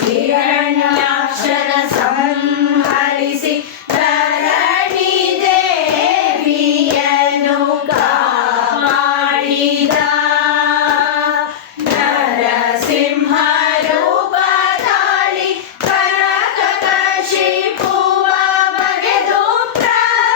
ಹಿರಣ್ಯಾಕ್ಷನ ಸಂಹರಿಸಿ ಧರಣಿ ದೇವಿಯನ್ನು ಕಾಪಾಡಿದ ನರಸಿಂಹ ರೂಪ ತಾಳಿ ಕನಕಶಿಪುವ ಬಗೆದು ಪ್ರಹ್ಲಾದನ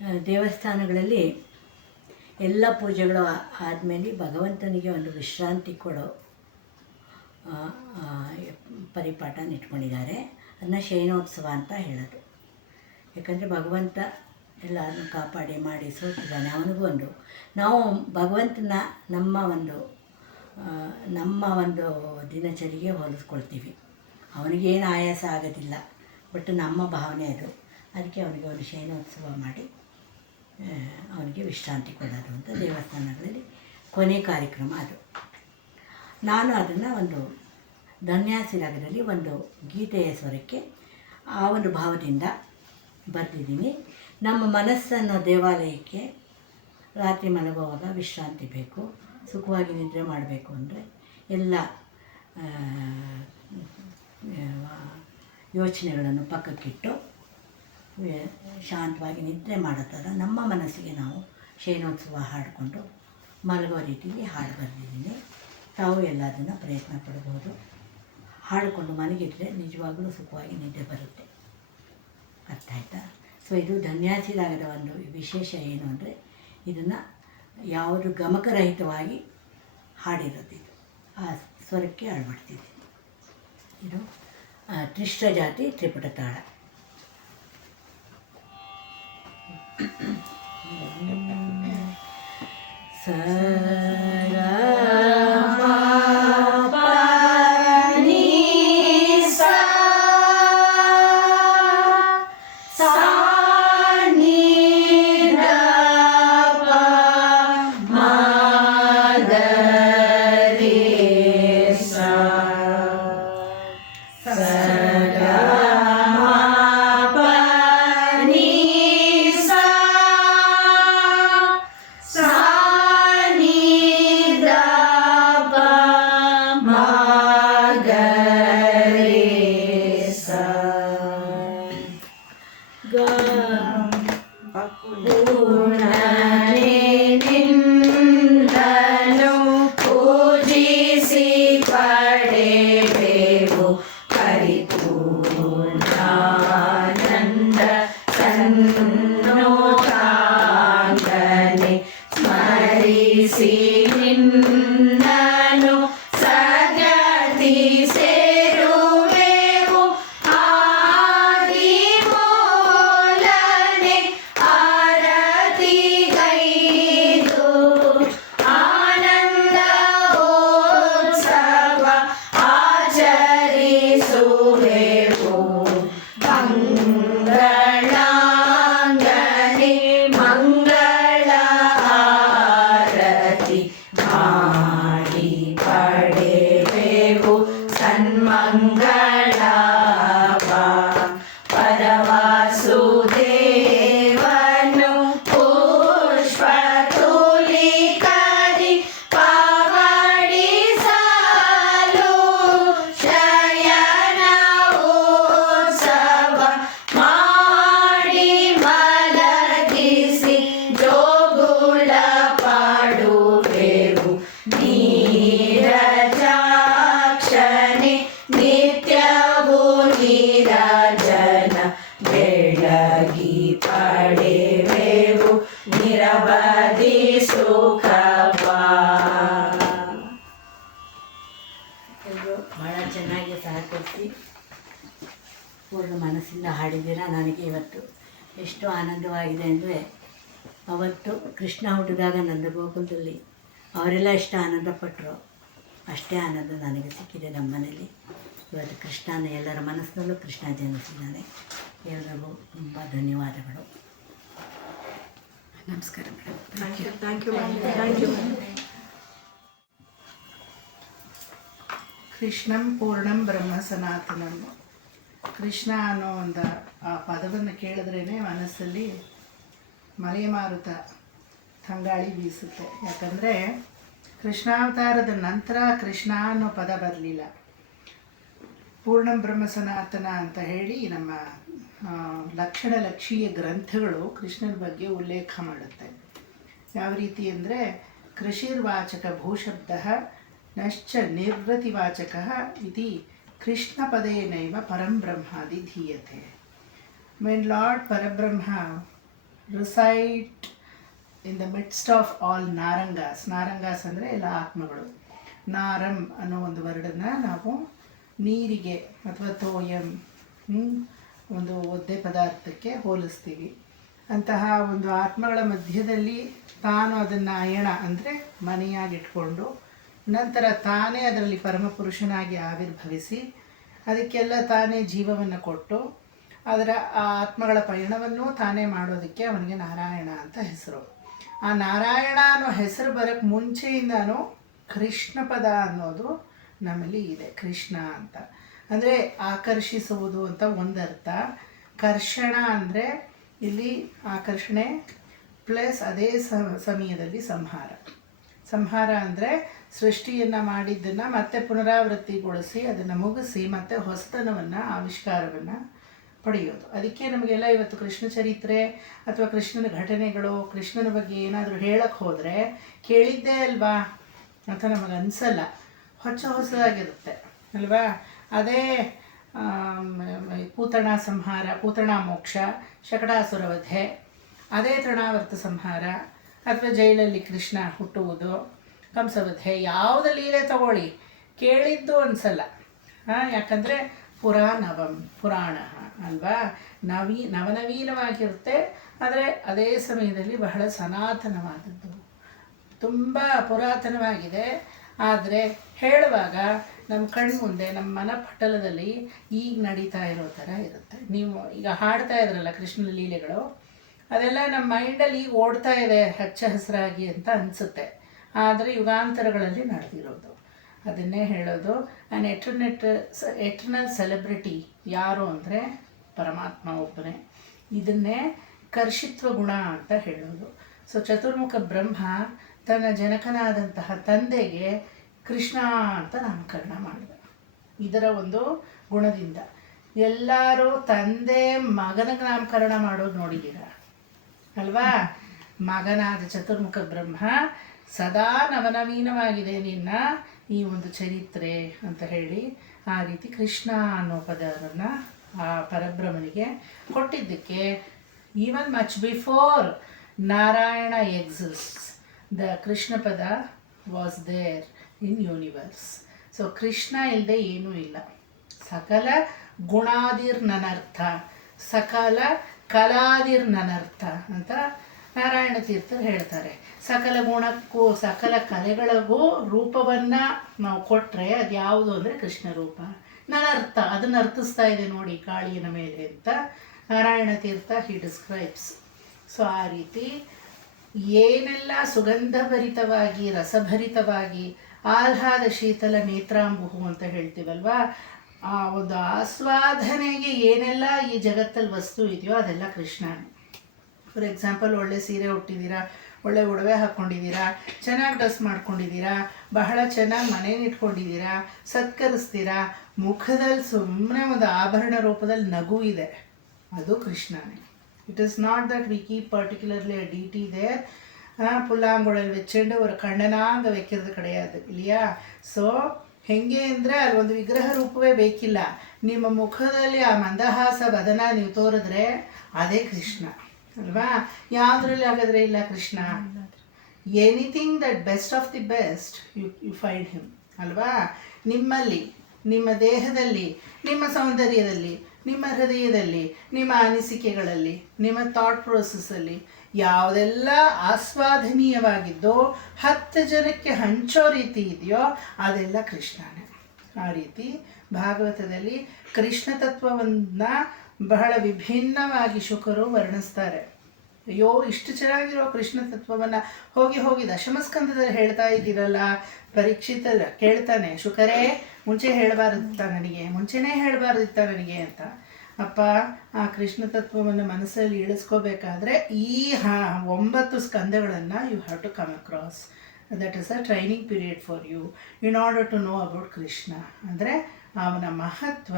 ದೇವಸ್ಥಾನಗಳಲ್ಲಿ ಎಲ್ಲ ಪೂಜೆಗಳು ಆದಮೇಲೆ ಭಗವಂತನಿಗೆ ಒಂದು ವಿಶ್ರಾಂತಿ ಕೊಡೋ ಪರಿಪಾಠನ ಇಟ್ಕೊಂಡಿದ್ದಾರೆ. ಅದನ್ನ ಶಯನೋತ್ಸವ ಅಂತ ಹೇಳೋದು. ಯಾಕಂದರೆ ಭಗವಂತ ಎಲ್ಲರನ್ನೂ ಕಾಪಾಡಿ ಮಾಡಿ ಸೋತಿದ್ದಾನೆ. ಅವನಿಗೂ ಒಂದು ನಾವು ಭಗವಂತನ ನಮ್ಮ ಒಂದು ದಿನಚರಿಗೆ ಹೋಲಿಸ್ಕೊಳ್ತೀವಿ. ಅವನಿಗೇನು ಆಯಾಸ ಆಗೋದಿಲ್ಲ, ಬಟ್ ನಮ್ಮ ಭಾವನೆ ಅದು. ಅದಕ್ಕೆ ಅವನಿಗೆ ಒಂದು ಶಯನೋತ್ಸವ ಮಾಡಿ ಅವನಿಗೆ ವಿಶ್ರಾಂತಿ ಕೊಡೋದು ಅಂತ ದೇವಸ್ಥಾನಗಳಲ್ಲಿ ಕೊನೆ ಕಾರ್ಯಕ್ರಮ ಅದು. ನಾನು ಅದನ್ನು ಒಂದು ಧನ್ಯಾಸಿ ರಾಗದಲ್ಲಿ ಒಂದು ಗೀತೆಯ ಸ್ವರಕ್ಕೆ ಆ ಒಂದು ಭಾವದಿಂದ ಬರೆದಿದ್ದೀನಿ. ನಮ್ಮ ಮನಸ್ಸನ್ನು ದೇವಾಲಯಕ್ಕೆ ರಾತ್ರಿ ಮಲಗುವಾಗ ವಿಶ್ರಾಂತಿ ಬೇಕು, ಸುಖವಾಗಿ ನಿದ್ರೆ ಮಾಡಬೇಕು ಅಂದರೆ ಎಲ್ಲ ಯೋಚನೆಗಳನ್ನು ಪಕ್ಕಕ್ಕಿಟ್ಟು ಶಾಂತವಾಗಿ ನಿದ್ರೆ ಮಾಡೋ ಥರ ನಮ್ಮ ಮನಸ್ಸಿಗೆ ನಾವು ಶಯನೋತ್ಸವ ಹಾಡಿಕೊಂಡು ಮಲಗೋ ರೀತಿಯಲ್ಲಿ ಹಾಡು ಬರೆದಿದ್ದೀನಿ. ತಾವು ಎಲ್ಲದನ್ನು ಪ್ರಯತ್ನ ಪಡ್ಬೋದು. ಹಾಡಿಕೊಂಡು ಮಲಗಿದ್ರೆ ನಿಜವಾಗಲೂ ಸುಖವಾಗಿ ನಿದ್ದೆ ಬರುತ್ತೆ. ಅರ್ಥ ಆಯ್ತಾ? ಸೊ ಇದು ಧನ್ಯಾಸಿ ರಾಗದ ಒಂದು ವಿಶೇಷ ಏನು ಅಂದರೆ ಇದನ್ನು ಯಾವುದು ಗಮಕರಹಿತವಾಗಿ ಹಾಡಿರೋದು. ಇದು ಆ ಸ್ವರಕ್ಕೆ ಅಳವಡಿಸಿದ್ದೀನಿ. ಇದು ತ್ರಿಶ್ರ ಜಾತಿ ತ್ರಿಪುಟ ತಾಳ. ಭಾಳ ಚೆನ್ನಾಗಿ ಸಹಕರಿಸಿ ಪೂರ್ಣ ಮನಸ್ಸಿಂದ ಹಾಡಿದ್ದೀರ. ನನಗೆ ಇವತ್ತು ಎಷ್ಟು ಆನಂದವಾಗಿದೆ ಅಂದರೆ, ಅವತ್ತು ಕೃಷ್ಣ ಹುಟ್ಟಿದಾಗ ನಂದಗೋಕುಲದಲ್ಲಿ ಅವರೆಲ್ಲ ಎಷ್ಟು ಆನಂದಪಟ್ಟರು, ಅಷ್ಟೇ ಆನಂದ ನನಗೆ ಸಿಕ್ಕಿದೆ ನಮ್ಮ ಮನೇಲಿ. ಇವತ್ತು ಕೃಷ್ಣನ ಎಲ್ಲರ ಮನಸ್ಸಿನಲ್ಲೂ ಕೃಷ್ಣ ಜನಿಸಿದ್ದಾನೆ. ಎಲ್ಲರಿಗೂ ತುಂಬ ಧನ್ಯವಾದಗಳು. ನಮಸ್ಕಾರ ಮೇಡಮ್. Thank you. ಕೃಷ್ಣಂ ಪೂರ್ಣಂ ಬ್ರಹ್ಮ ಸನಾತನಂ. ಕೃಷ್ಣ ಅನ್ನೋ ಒಂದು ಆ ಪದವನ್ನು ಕೇಳಿದ್ರೇ ಮನಸ್ಸಲ್ಲಿ ಮಲೆಮಾರುತ ತಂಗಾಳಿ ಬೀಸುತ್ತೆ. ಯಾಕಂದರೆ ಕೃಷ್ಣಾವತಾರದ ನಂತರ ಕೃಷ್ಣ ಅನ್ನೋ ಪದ ಬರಲಿಲ್ಲ. ಪೂರ್ಣಂ ಬ್ರಹ್ಮ ಸನಾತನ ಅಂತ ಹೇಳಿ ನಮ್ಮ ಲಕ್ಷಣ ಲಕ್ಷೀಯ ಗ್ರಂಥಗಳು ಕೃಷ್ಣನ ಬಗ್ಗೆ ಉಲ್ಲೇಖ ಮಾಡುತ್ತೆ. ಯಾವ ರೀತಿ ಅಂದರೆ, ಕೃಷಿರ್ವಾಚಕ ಭೂಶಬ್ದ ನಶ್ಚ ನಿರ್ವೃತಿವಾಚಕ ಇತಿ ಕೃಷ್ಣಪದೇನೈವ ಪರಂ ಬ್ರಹ್ಮಾದಿ ಧೀಯತೆ. When Lord Parabrahma recite in the midst of all ನಾರಂಗಾಸ್. ನಾರಂಗಾಸ್ ಅಂದರೆ ಎಲ್ಲ ಆತ್ಮಗಳು. ನಾರಂ ಅನ್ನೋ ಒಂದು ವರ್ಡನ್ನು ನಾವು ನೀರಿಗೆ ಅಥವಾ ತೋಯಂ ಒಂದು ಒದ್ದೆ ಪದಾರ್ಥಕ್ಕೆ ಹೋಲಿಸ್ತೀವಿ. ಅಂತಹ ಒಂದು ಆತ್ಮಗಳ ಮಧ್ಯದಲ್ಲಿ ತಾನು ಅದನ್ನು ಅಯಣ ಅಂದರೆ ಮನೆಯಾಗಿಟ್ಕೊಂಡು ನಂತರ ತಾನೇ ಅದರಲ್ಲಿ ಪರಮಪುರುಷನಾಗಿ ಆವಿರ್ಭವಿಸಿ ಅದಕ್ಕೆಲ್ಲ ತಾನೇ ಜೀವವನ್ನು ಕೊಟ್ಟು ಅದರ ಆ ಆತ್ಮಗಳ ಪಯಣವನ್ನು ತಾನೇ ಮಾಡೋದಕ್ಕೆ ಅವನಿಗೆ ನಾರಾಯಣ ಅಂತ ಹೆಸರು. ಆ ನಾರಾಯಣ ಅನ್ನೋ ಹೆಸರು ಬರೋಕ್ಕೆ ಮುಂಚೆಯಿಂದನೂ ಕೃಷ್ಣ ಪದ ಅನ್ನೋದು ನಮ್ಮಲ್ಲಿ ಇದೆ. ಕೃಷ್ಣ ಅಂತ ಅಂದರೆ ಆಕರ್ಷಿಸುವುದು ಅಂತ ಒಂದರ್ಥ. ಕರ್ಷಣ ಅಂದರೆ ಇಲ್ಲಿ ಆಕರ್ಷಣೆ ಪ್ಲಸ್ ಅದೇ ಸಮಯದಲ್ಲಿ ಸಂಹಾರ. ಸಂಹಾರ ಅಂದರೆ ಸೃಷ್ಟಿಯನ್ನು ಮಾಡಿದ್ದನ್ನು ಮತ್ತೆ ಪುನರಾವೃತ್ತಿಗೊಳಿಸಿ ಅದನ್ನು ಮುಗಿಸಿ ಮತ್ತೆ ಹೊಸತನವನ್ನು ಆವಿಷ್ಕಾರವನ್ನು ಪಡೆಯೋದು. ಅದಕ್ಕೆ ನಮಗೆಲ್ಲ ಇವತ್ತು ಕೃಷ್ಣ ಚರಿತ್ರೆ ಅಥವಾ ಕೃಷ್ಣನ ಘಟನೆಗಳು, ಕೃಷ್ಣನ ಬಗ್ಗೆ ಏನಾದರೂ ಹೇಳಕ್ಕೆ ಹೋದರೆ ಕೇಳಿದ್ದೇ ಅಲ್ವಾ ಅಂತ ನಮಗೆ ಅನಿಸಲ್ಲ. ಹೊಸದಾಗಿರುತ್ತೆ ಅಲ್ವಾ. ಅದೇ ಪೂತಣ ಸಂಹಾರ, ಪೂತಣ ಮೋಕ್ಷ, ಶಕಟಾಸುರ ವಧೆ, ಅದೇ ತೃಣಾವರ್ತ ಸಂಹಾರ ಅಥವಾ ಜೈಲಲ್ಲಿ ಕೃಷ್ಣ ಹುಟ್ಟುವುದು, ಕಂಸವಧೆ, ಯಾವುದೇ ಲೀಲೆ ತಗೊಳ್ಳಿ ಕೇಳಿದ್ದು ಅನಿಸಲ್ಲ. ಯಾಕಂದರೆ ಪುರಾಣ ಅಲ್ವಾ. ನವನವೀನವಾಗಿರುತ್ತೆ, ಆದರೆ ಅದೇ ಸಮಯದಲ್ಲಿ ಬಹಳ ಸನಾತನವಾದದ್ದು, ತುಂಬ ಪುರಾತನವಾಗಿದೆ. ಆದರೆ ಹೇಳುವಾಗ ನಮ್ಮ ಕಣ್ಮುಂದೆ ನಮ್ಮ ಮನಪಟಲದಲ್ಲಿ ಈಗ ನಡೀತಾ ಇರೋ ಥರ ಇರುತ್ತೆ. ನೀವು ಈಗ ಹಾಡ್ತಾ ಇದ್ರಲ್ಲ ಕೃಷ್ಣನ ಲೀಲೆಗಳು, ಅದೆಲ್ಲ ನಮ್ಮ ಮೈಂಡಲ್ಲಿ ಈಗ ಓಡ್ತಾ ಇದೆ ಹಚ್ಚ ಹಸಿರಾಗಿ ಅಂತ ಅನಿಸುತ್ತೆ. ಆದರೆ ಯುಗಾಂತರಗಳಲ್ಲಿ ನಡೆದಿರೋದು. ಅದನ್ನೇ ಹೇಳೋದು ಆ್ಯನ್ ಎಟರ್ನಲ್ ಸೆಲೆಬ್ರಿಟಿ ಯಾರು ಅಂದರೆ ಪರಮಾತ್ಮ ಒಬ್ಬನೇ. ಇದನ್ನೇ ಕರ್ಷಿತ್ವ ಗುಣ ಅಂತ ಹೇಳೋದು. ಸೊ ಚತುರ್ಮುಖ ಬ್ರಹ್ಮ ತನ್ನ ಜನಕನಾದಂತಹ ತಂದೆಗೆ ಕೃಷ್ಣ ಅಂತ ನಾಮಕರಣ ಮಾಡಿದ. ಇದರ ಒಂದು ಗುಣದಿಂದ ಎಲ್ಲರೂ ತಂದೆ ಮಗನಿಗೆ ನಾಮಕರಣ ಮಾಡೋದು ನೋಡಿದ್ದೀರ ಅಲ್ವಾ. ಮಗನಾದ ಚತುರ್ಮುಖ ಬ್ರಹ್ಮ ಸದಾ ನವನವೀನವಾಗಿದೆ ನಿನ್ನ ಈ ಒಂದು ಚರಿತ್ರೆ ಅಂತ ಹೇಳಿ ಆ ರೀತಿ ಕೃಷ್ಣ ಅನ್ನೋ ಪದವನ್ನು ಆ ಪರಬ್ರಹ್ಮನಿಗೆ ಕೊಟ್ಟಿದ್ದಕ್ಕೆ even much before Narayana exists the Krishna ಪದ was there in universe. So Krishna ಇಲ್ಲದೆ ಏನೂ ಇಲ್ಲ. ಸಕಲ ಗುಣಾದಿರ್ ನನರ್ಥ, ಸಕಲ ಕಲಾದಿರ್ ನನರ್ಥ ಅಂತ ನಾರಾಯಣ ತೀರ್ಥರು ಹೇಳ್ತಾರೆ. ಸಕಲ ಗುಣಕ್ಕೂ ಸಕಲ ಕಲೆಗಳಿಗೂ ರೂಪವನ್ನು ನಾವು ಕೊಟ್ಟರೆ ಅದು ಯಾವುದು ಅಂದರೆ ಕೃಷ್ಣ ರೂಪ. ನನರ್ಥ ಅದನ್ನು ಅರ್ಥಿಸ್ತಾ ಇದೆ ನೋಡಿ ಕಾಳಿಯನ ಮೇಲೆ ಅಂತ ನಾರಾಯಣ ತೀರ್ಥ ಹಿ ಡಿಸ್ಕ್ರೈಬ್ಸ್. ಸೊ ಆ ರೀತಿ ಏನೆಲ್ಲ ಸುಗಂಧಭರಿತವಾಗಿ ರಸಭರಿತವಾಗಿ ಆಹ್ಲಾದ ಶೀತಲ ನೇತ್ರಾಂಬುಹು ಅಂತ ಹೇಳ್ತೀವಲ್ವಾ, ಆ ಒಂದು ಆಸ್ವಾದನೆಗೆ ಏನೆಲ್ಲ ಈ ಜಗತ್ತಲ್ಲಿ ವಸ್ತು ಇದೆಯೋ ಅದೆಲ್ಲ ಕೃಷ್ಣನೇ. ಫಾರ್ ಎಕ್ಸಾಂಪಲ್, ಒಳ್ಳೆ ಸೀರೆ ಉಟ್ಟಿದ್ದೀರಾ, ಒಳ್ಳೆ ಒಡವೆ ಹಾಕ್ಕೊಂಡಿದ್ದೀರಾ, ಚೆನ್ನಾಗಿ ಡ್ರೆಸ್ ಮಾಡ್ಕೊಂಡಿದ್ದೀರಾ, ಬಹಳ ಚೆನ್ನಾಗಿ ಮನೇನ ಇಟ್ಕೊಂಡಿದ್ದೀರಾ, ಸತ್ಕರಿಸ್ತೀರಾ, ಮುಖದಲ್ಲಿ ಸುಮ್ಮನೆ ಒಂದು ಆಭರಣ ರೂಪದಲ್ಲಿ ನಗು ಇದೆ, ಅದು ಕೃಷ್ಣನೇ. It is not that we keep particularly a டிடி தேர். புல்லாங்குழல் வச்சுண்டு ஒரு ಕಣ್ಣನಾ அங்கே வைக்கிறது கிடையாது இல்லையா. ಸೊ ಹೆಂಗೆ ಅಂದರೆ ಅಲ್ಲಿ ಒಂದು ವಿಗ್ರಹ ರೂಪವೇ ಬೇಕಿಲ್ಲ. ನಿಮ್ಮ ಮುಖದಲ್ಲಿ ಆ ಮಂದಹಾಸ ವದನ ನೀವು ತೋರಿದ್ರೆ ಅದೇ ಕೃಷ್ಣ ಅಲ್ವಾ. ಯಾವುದ್ರಲ್ಲಿ ಹಾಗಾದರೆ ಇಲ್ಲ Krishna. Anything that best of the best you find him ಅಲ್ವಾ. ನಿಮ್ಮಲ್ಲಿ, ನಿಮ್ಮ ದೇಹದಲ್ಲಿ, ನಿಮ್ಮ ಸೌಂದರ್ಯದಲ್ಲಿ, ನಿಮ್ಮ ಹೃದಯದಲ್ಲಿ, ನಿಮ್ಮ ಅನಿಸಿಕೆಗಳಲ್ಲಿ, ನಿಮ್ಮ ಥಾಟ್ ಪ್ರೋಸೆಸ್ಸಲ್ಲಿ ಯಾವುದೆಲ್ಲ ಆಸ್ವಾದನೀಯವಾಗಿದ್ದೋ 10 ಜನಕ್ಕೆ ಹಂಚೋ ರೀತಿ ಇದೆಯೋ ಅದೆಲ್ಲ ಕೃಷ್ಣನೇ. ಆ ರೀತಿ ಭಾಗವತದಲ್ಲಿ ಕೃಷ್ಣ ತತ್ವವನ್ನು ಬಹಳ ವಿಭಿನ್ನವಾಗಿ ಶುಕರು ವರ್ಣಿಸ್ತಾರೆ. ಅಯ್ಯೋ, ಇಷ್ಟು ಚೆನ್ನಾಗಿರೋ ಕೃಷ್ಣ ತತ್ವವನ್ನು ಹೋಗಿ ದಶಮಸ್ಕಂದದಲ್ಲಿ ಹೇಳ್ತಾ ಇದ್ದೀರಲ್ಲ. ಪರೀಕ್ಷಿತ ಕೇಳ್ತಾನೆ, ಶುಕರೇ ಮುಂಚೆ ಹೇಳಬಾರ್ದಿತ್ತ ನನಗೆ, ಮುಂಚೆನೇ ಹೇಳಬಾರ್ದಿತ್ತ ನನಗೆ ಅಂತ. ಅಪ್ಪ, ಆ ಕೃಷ್ಣ ತತ್ವವನ್ನು ಮನಸ್ಸಲ್ಲಿ ಇಳಿಸ್ಕೋಬೇಕಾದ್ರೆ ಈ 9 ಸ್ಕಂದಗಳನ್ನು you have to come across. That is a training period for you in order to know about Krishna. ಅಂದರೆ ಅವನ ಮಹತ್ವ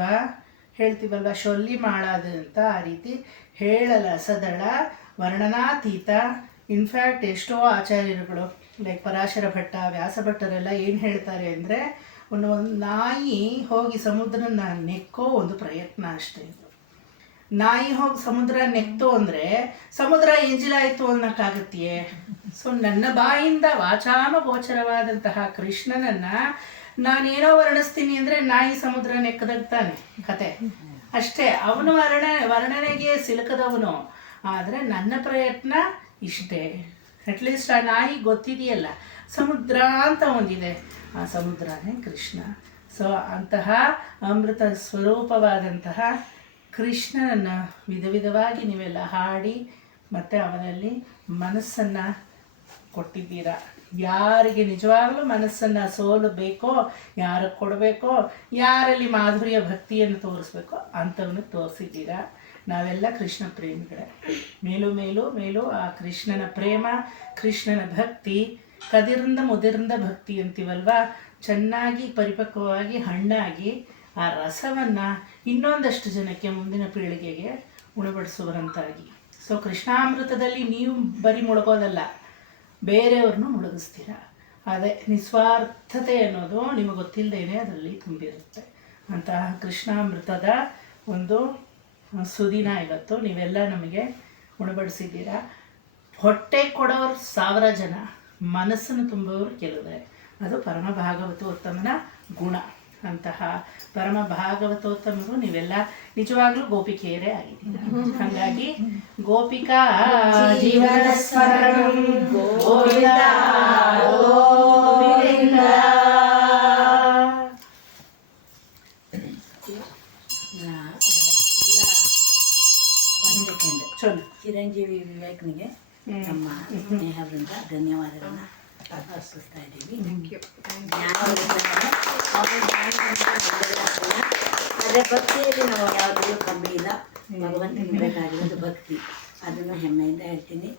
ಹೇಳ್ತೀವಲ್ವ, ಶೊಲ್ಲಿ ಮಾಡಾದು ಅಂತ. ಆ ರೀತಿ ಹೇಳಲ ಸದಳ ವರ್ಣನಾತೀತ. ಇನ್ಫ್ಯಾಕ್ಟ್ ಎಷ್ಟೋ ಆಚಾರ್ಯರುಗಳು ಲೈಕ್ ಪರಾಶರ ಭಟ್ಟ, ವ್ಯಾಸ ಭಟ್ಟರೆಲ್ಲ ಏನು ಹೇಳ್ತಾರೆ ಅಂದರೆ, ಒಂದು ನಾಯಿ ಹೋಗಿ ಸಮುದ್ರನ ನೆಕ್ಕೋ ಒಂದು ಪ್ರಯತ್ನ ಅಷ್ಟೇ ಇದು. ನಾಯಿ ಹೋಗಿ ಸಮುದ್ರ ನೆಕ್ತು ಅಂದರೆ ಸಮುದ್ರ ಎಂಜಿಲಾಯಿತು ಅನ್ನೋಕ್ಕಾಗತ್ತೆಯೇ? ಸೊ ನನ್ನ ಬಾಯಿಂದ ವಾಚಾಮ ಗೋಚರವಾದಂತಹ ಕೃಷ್ಣನನ್ನು ನಾನೇನೋ ವರ್ಣಿಸ್ತೀನಿ ಅಂದರೆ ನಾಯಿ ಸಮುದ್ರ ನೆಕ್ಕದಾಗ ತಾನೆ ಕತೆ ಅಷ್ಟೇ. ಅವನು ವರ್ಣನೆಗೆ ಸಿಲುಕದವನು. ಆದರೆ ನನ್ನ ಪ್ರಯತ್ನ ಇಷ್ಟೇ. ಅಟ್ಲೀಸ್ಟ್ ಆ ನಾಯಿ ಗೊತ್ತಿದೆಯಲ್ಲ ಸಮುದ್ರ ಅಂತ ಒಂದಿದೆ, ಆ ಸಮುದ್ರನೇ ಕೃಷ್ಣ. ಸೊ ಅಂತಹ ಅಮೃತ ಸ್ವರೂಪವಾದಂತಹ ಕೃಷ್ಣನನ್ನು ವಿಧವಾಗಿ ನೀವೆಲ್ಲ ಹಾಡಿ ಮತ್ತು ಅವನಲ್ಲಿ ಮನಸ್ಸನ್ನು ಕೊಟ್ಟಿದ್ದೀರಾ. ಯಾರಿಗೆ ನಿಜವಾಗಲೂ ಮನಸ್ಸನ್ನು ಸೋಲಬೇಕೋ, ಯಾರಿಗೆ ಕೊಡಬೇಕೋ, ಯಾರಲ್ಲಿ ಮಾಧುರ್ಯ ಭಕ್ತಿಯನ್ನು ತೋರಿಸ್ಬೇಕೋ ಅಂಥವನ್ನ ತೋರಿಸಿದ್ದೀರಾ. ನಾವೆಲ್ಲ ಕೃಷ್ಣ ಪ್ರೇಮಿಗಳೇ. ಮೇಲು ಮೇಲು ಮೇಲು ಆ ಕೃಷ್ಣನ ಪ್ರೇಮ, ಕೃಷ್ಣನ ಭಕ್ತಿ, ಕದಿರಿಂದ ಮುದಿರಿಂದ ಭಕ್ತಿ ಅಂತೀವಲ್ವ, ಚೆನ್ನಾಗಿ ಪರಿಪಕ್ವವಾಗಿ ಹಣ್ಣಾಗಿ ಆ ರಸವನ್ನು ಇನ್ನೊಂದಷ್ಟು ಜನಕ್ಕೆ ಮುಂದಿನ ಪೀಳಿಗೆಗೆ ಉಣಬಡಿಸುವಂತಾಗಿ. ಸೊ ಕೃಷ್ಣಾಮೃತದಲ್ಲಿ ನೀವು ಬರೀ ಮುಳುಗೋದಲ್ಲ, ಬೇರೆಯವ್ರನ್ನೂ ಮುಳುಗಿಸ್ತೀರ. ಅದೇ ನಿಸ್ವಾರ್ಥತೆ ಅನ್ನೋದು ನಿಮಗೆ ಗೊತ್ತಿಲ್ಲದೇನೆ ಅದರಲ್ಲಿ ತುಂಬಿರುತ್ತೆ. ಅಂತಹ ಕೃಷ್ಣಾಮೃತದ ಒಂದು ಸುದಿನ ಇವತ್ತು ನೀವೆಲ್ಲ ನಮಗೆ ಉಣಬಡಿಸಿದ್ದೀರಾ. ಹೊಟ್ಟೆ ಕೊಡೋರು 1000 ಜನ, ಮನಸ್ಸನ್ನು ತುಂಬುವವರು ಕೆಲವೇ. ಅದು ಪರಮ ಭಾಗವತೋತ್ತಮನ ಗುಣ. ಅಂತಹ ಪರಮ ಭಾಗವತೋತ್ತಮರು ನೀವೆಲ್ಲ ನಿಜವಾಗ್ಲೂ ಗೋಪಿಕೆಯರೇ ಆಗಿದ್ದೀರಾ. ಹಾಗಾಗಿ ಗೋಪಿಕಾ ಜೀವನ ಸ್ಮರಣಂ ಗೋವಿಂದ ಗೋವಿಂದ. ಚಿರಂಜೀವಿ ವಿವೇಕ್ನಿಗೆ ನಮ್ಮ ಸ್ನೇಹದಿಂದ ಧನ್ಯವಾದಗಳನ್ನು ಅರ್ಪಿಸ್ತಾ ಇದ್ದೀವಿ. ಆದರೆ ಭಕ್ತಿಯಲ್ಲಿ ನಾವು ಯಾವುದೂ ಕಮ್ಮಿ ಇಲ್ಲ. ಭಗವಂತನಿಗೆ ಬೇಕಾಗಿರೋದು ಭಕ್ತಿ, ಅದನ್ನು ಹೆಮ್ಮೆಯಿಂದ ಹೇಳ್ತೀನಿ.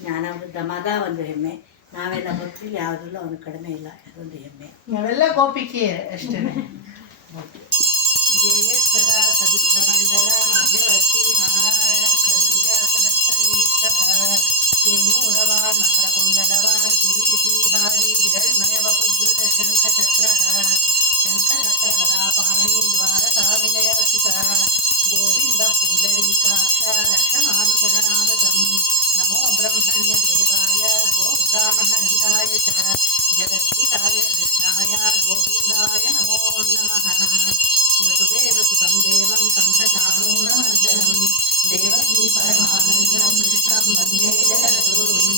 ಜ್ಞಾನಾಮೃತ ಮಗ ಒಂದು ಹೆಮ್ಮೆ, ನಾವೆಲ್ಲ ಭಕ್ತಿ ಯಾವುದರಲ್ಲೂ ಅವನು ಕಡಿಮೆ ಇಲ್ಲ, ಅದೊಂದು ಹೆಮ್ಮೆ. ನಾವೆಲ್ಲ ಗೋಪಿಕೆ ಅಷ್ಟೇ. ಸದಾ ಸವಿತ್ರಮಂಡಲ ಮಧ್ಯವರ್ತಿ ನಾರಾಯಣ ಕರುಜಾಸನ ಕೇಯೂರವಾನ್ ಮಕರಕುಂಡಲವಾನ್ ಕಿರೀಟಿಹಾರಿ ಹಿರಣ್ಮಯವ ಪುದ್ರುತ ಶಂಖಚಕ್ರ ಗದಾಪಾಣಿ ದ್ವಾರಕಾಮಿಲಯರ್ಚಿತ ಗೋವಿಂದ ಪುಂಡರೀಕಾಕ್ಷ ರಕ್ಷಮಾಂ ಶರಣಾಗತಂ. ನಮೋ ಬ್ರಹ್ಮಣ್ಯ ದೇವಾಯ ಗೋ ಬ್ರಾಹ್ಮಣ ಹಿತಾಯ ಚ ಜಗದ್ಧಿತಾಯ ಕೃಷ್ಣಾಯ ಗೋವಿಂದಾಯ ನಮೋ ನಮಃ. ವಸುದೇವಸುತಂ ದೇವಂ ಕಂಸಚಾಣೂರಮರ್ದನಂ ದೇವಕೀ ಪರಮಾನಂದಂ ಕೃಷ್ಣಂ ವಂದೇ ಜಗದ್ಗುರುಂ.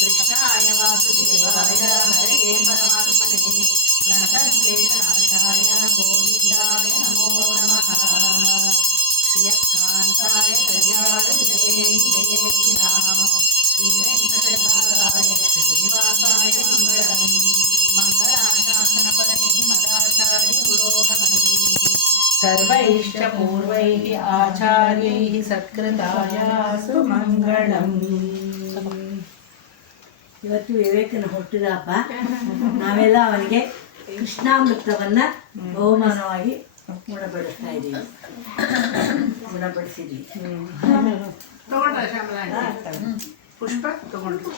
ಕೃಷ್ಣಾಯ ವಾಸುದೇವಾಯ ಹರಯೇ ಪರಮಾತ್ಮನೇ ಪ್ರಣತಕ್ಲೇಶನಾಶಾಯ ಗೋವಿಂದಾಯ ನಮೋ ನಮಃ. ಶ್ರಿಯಕಾಂತಾಯ ಕಲ್ಯಾಣ ವಿಜಯೇ ವಿಜಯೇ ರಾಮ ಶ್ರೀವೆಂಕಟೇಶಾಯ ಶ್ರೀನಿವಾಸಾಯ ಮಂಗಳಂ. ಮಂಗಳಾಶಾಸನ ಪದೈಃ ಮದಾಚಾರ್ಯ ಪುರೋಗಮೈಃ ಸರ್ವೈಶ್ಚ ಪೂರ್ವೈಃ ಆಚಾರ್ಯೈಃ ಸತ್ಕೃತಾಯಾಸು ಮಂಗಳಂ. ಇವತ್ತು ವಿವೇಕನ ಹುಟ್ಟಿದ ಹಬ್ಬ. ನಾವೆಲ್ಲ ಅವನಿಗೆ ಕೃಷ್ಣಾಮೃತವನ್ನು ಬಹುಮಾನವಾಗಿ ಉಣಬಡಿಸ್ತಾ ಇದ್ದೀವಿ, ಉಣಬಡಿಸಿದ್ವಿ. ತಗೊಂಡ್ರ ಶ್ಯಾಮಲ ಪುಷ್ಪ ತಗೊಂಡ್ರು.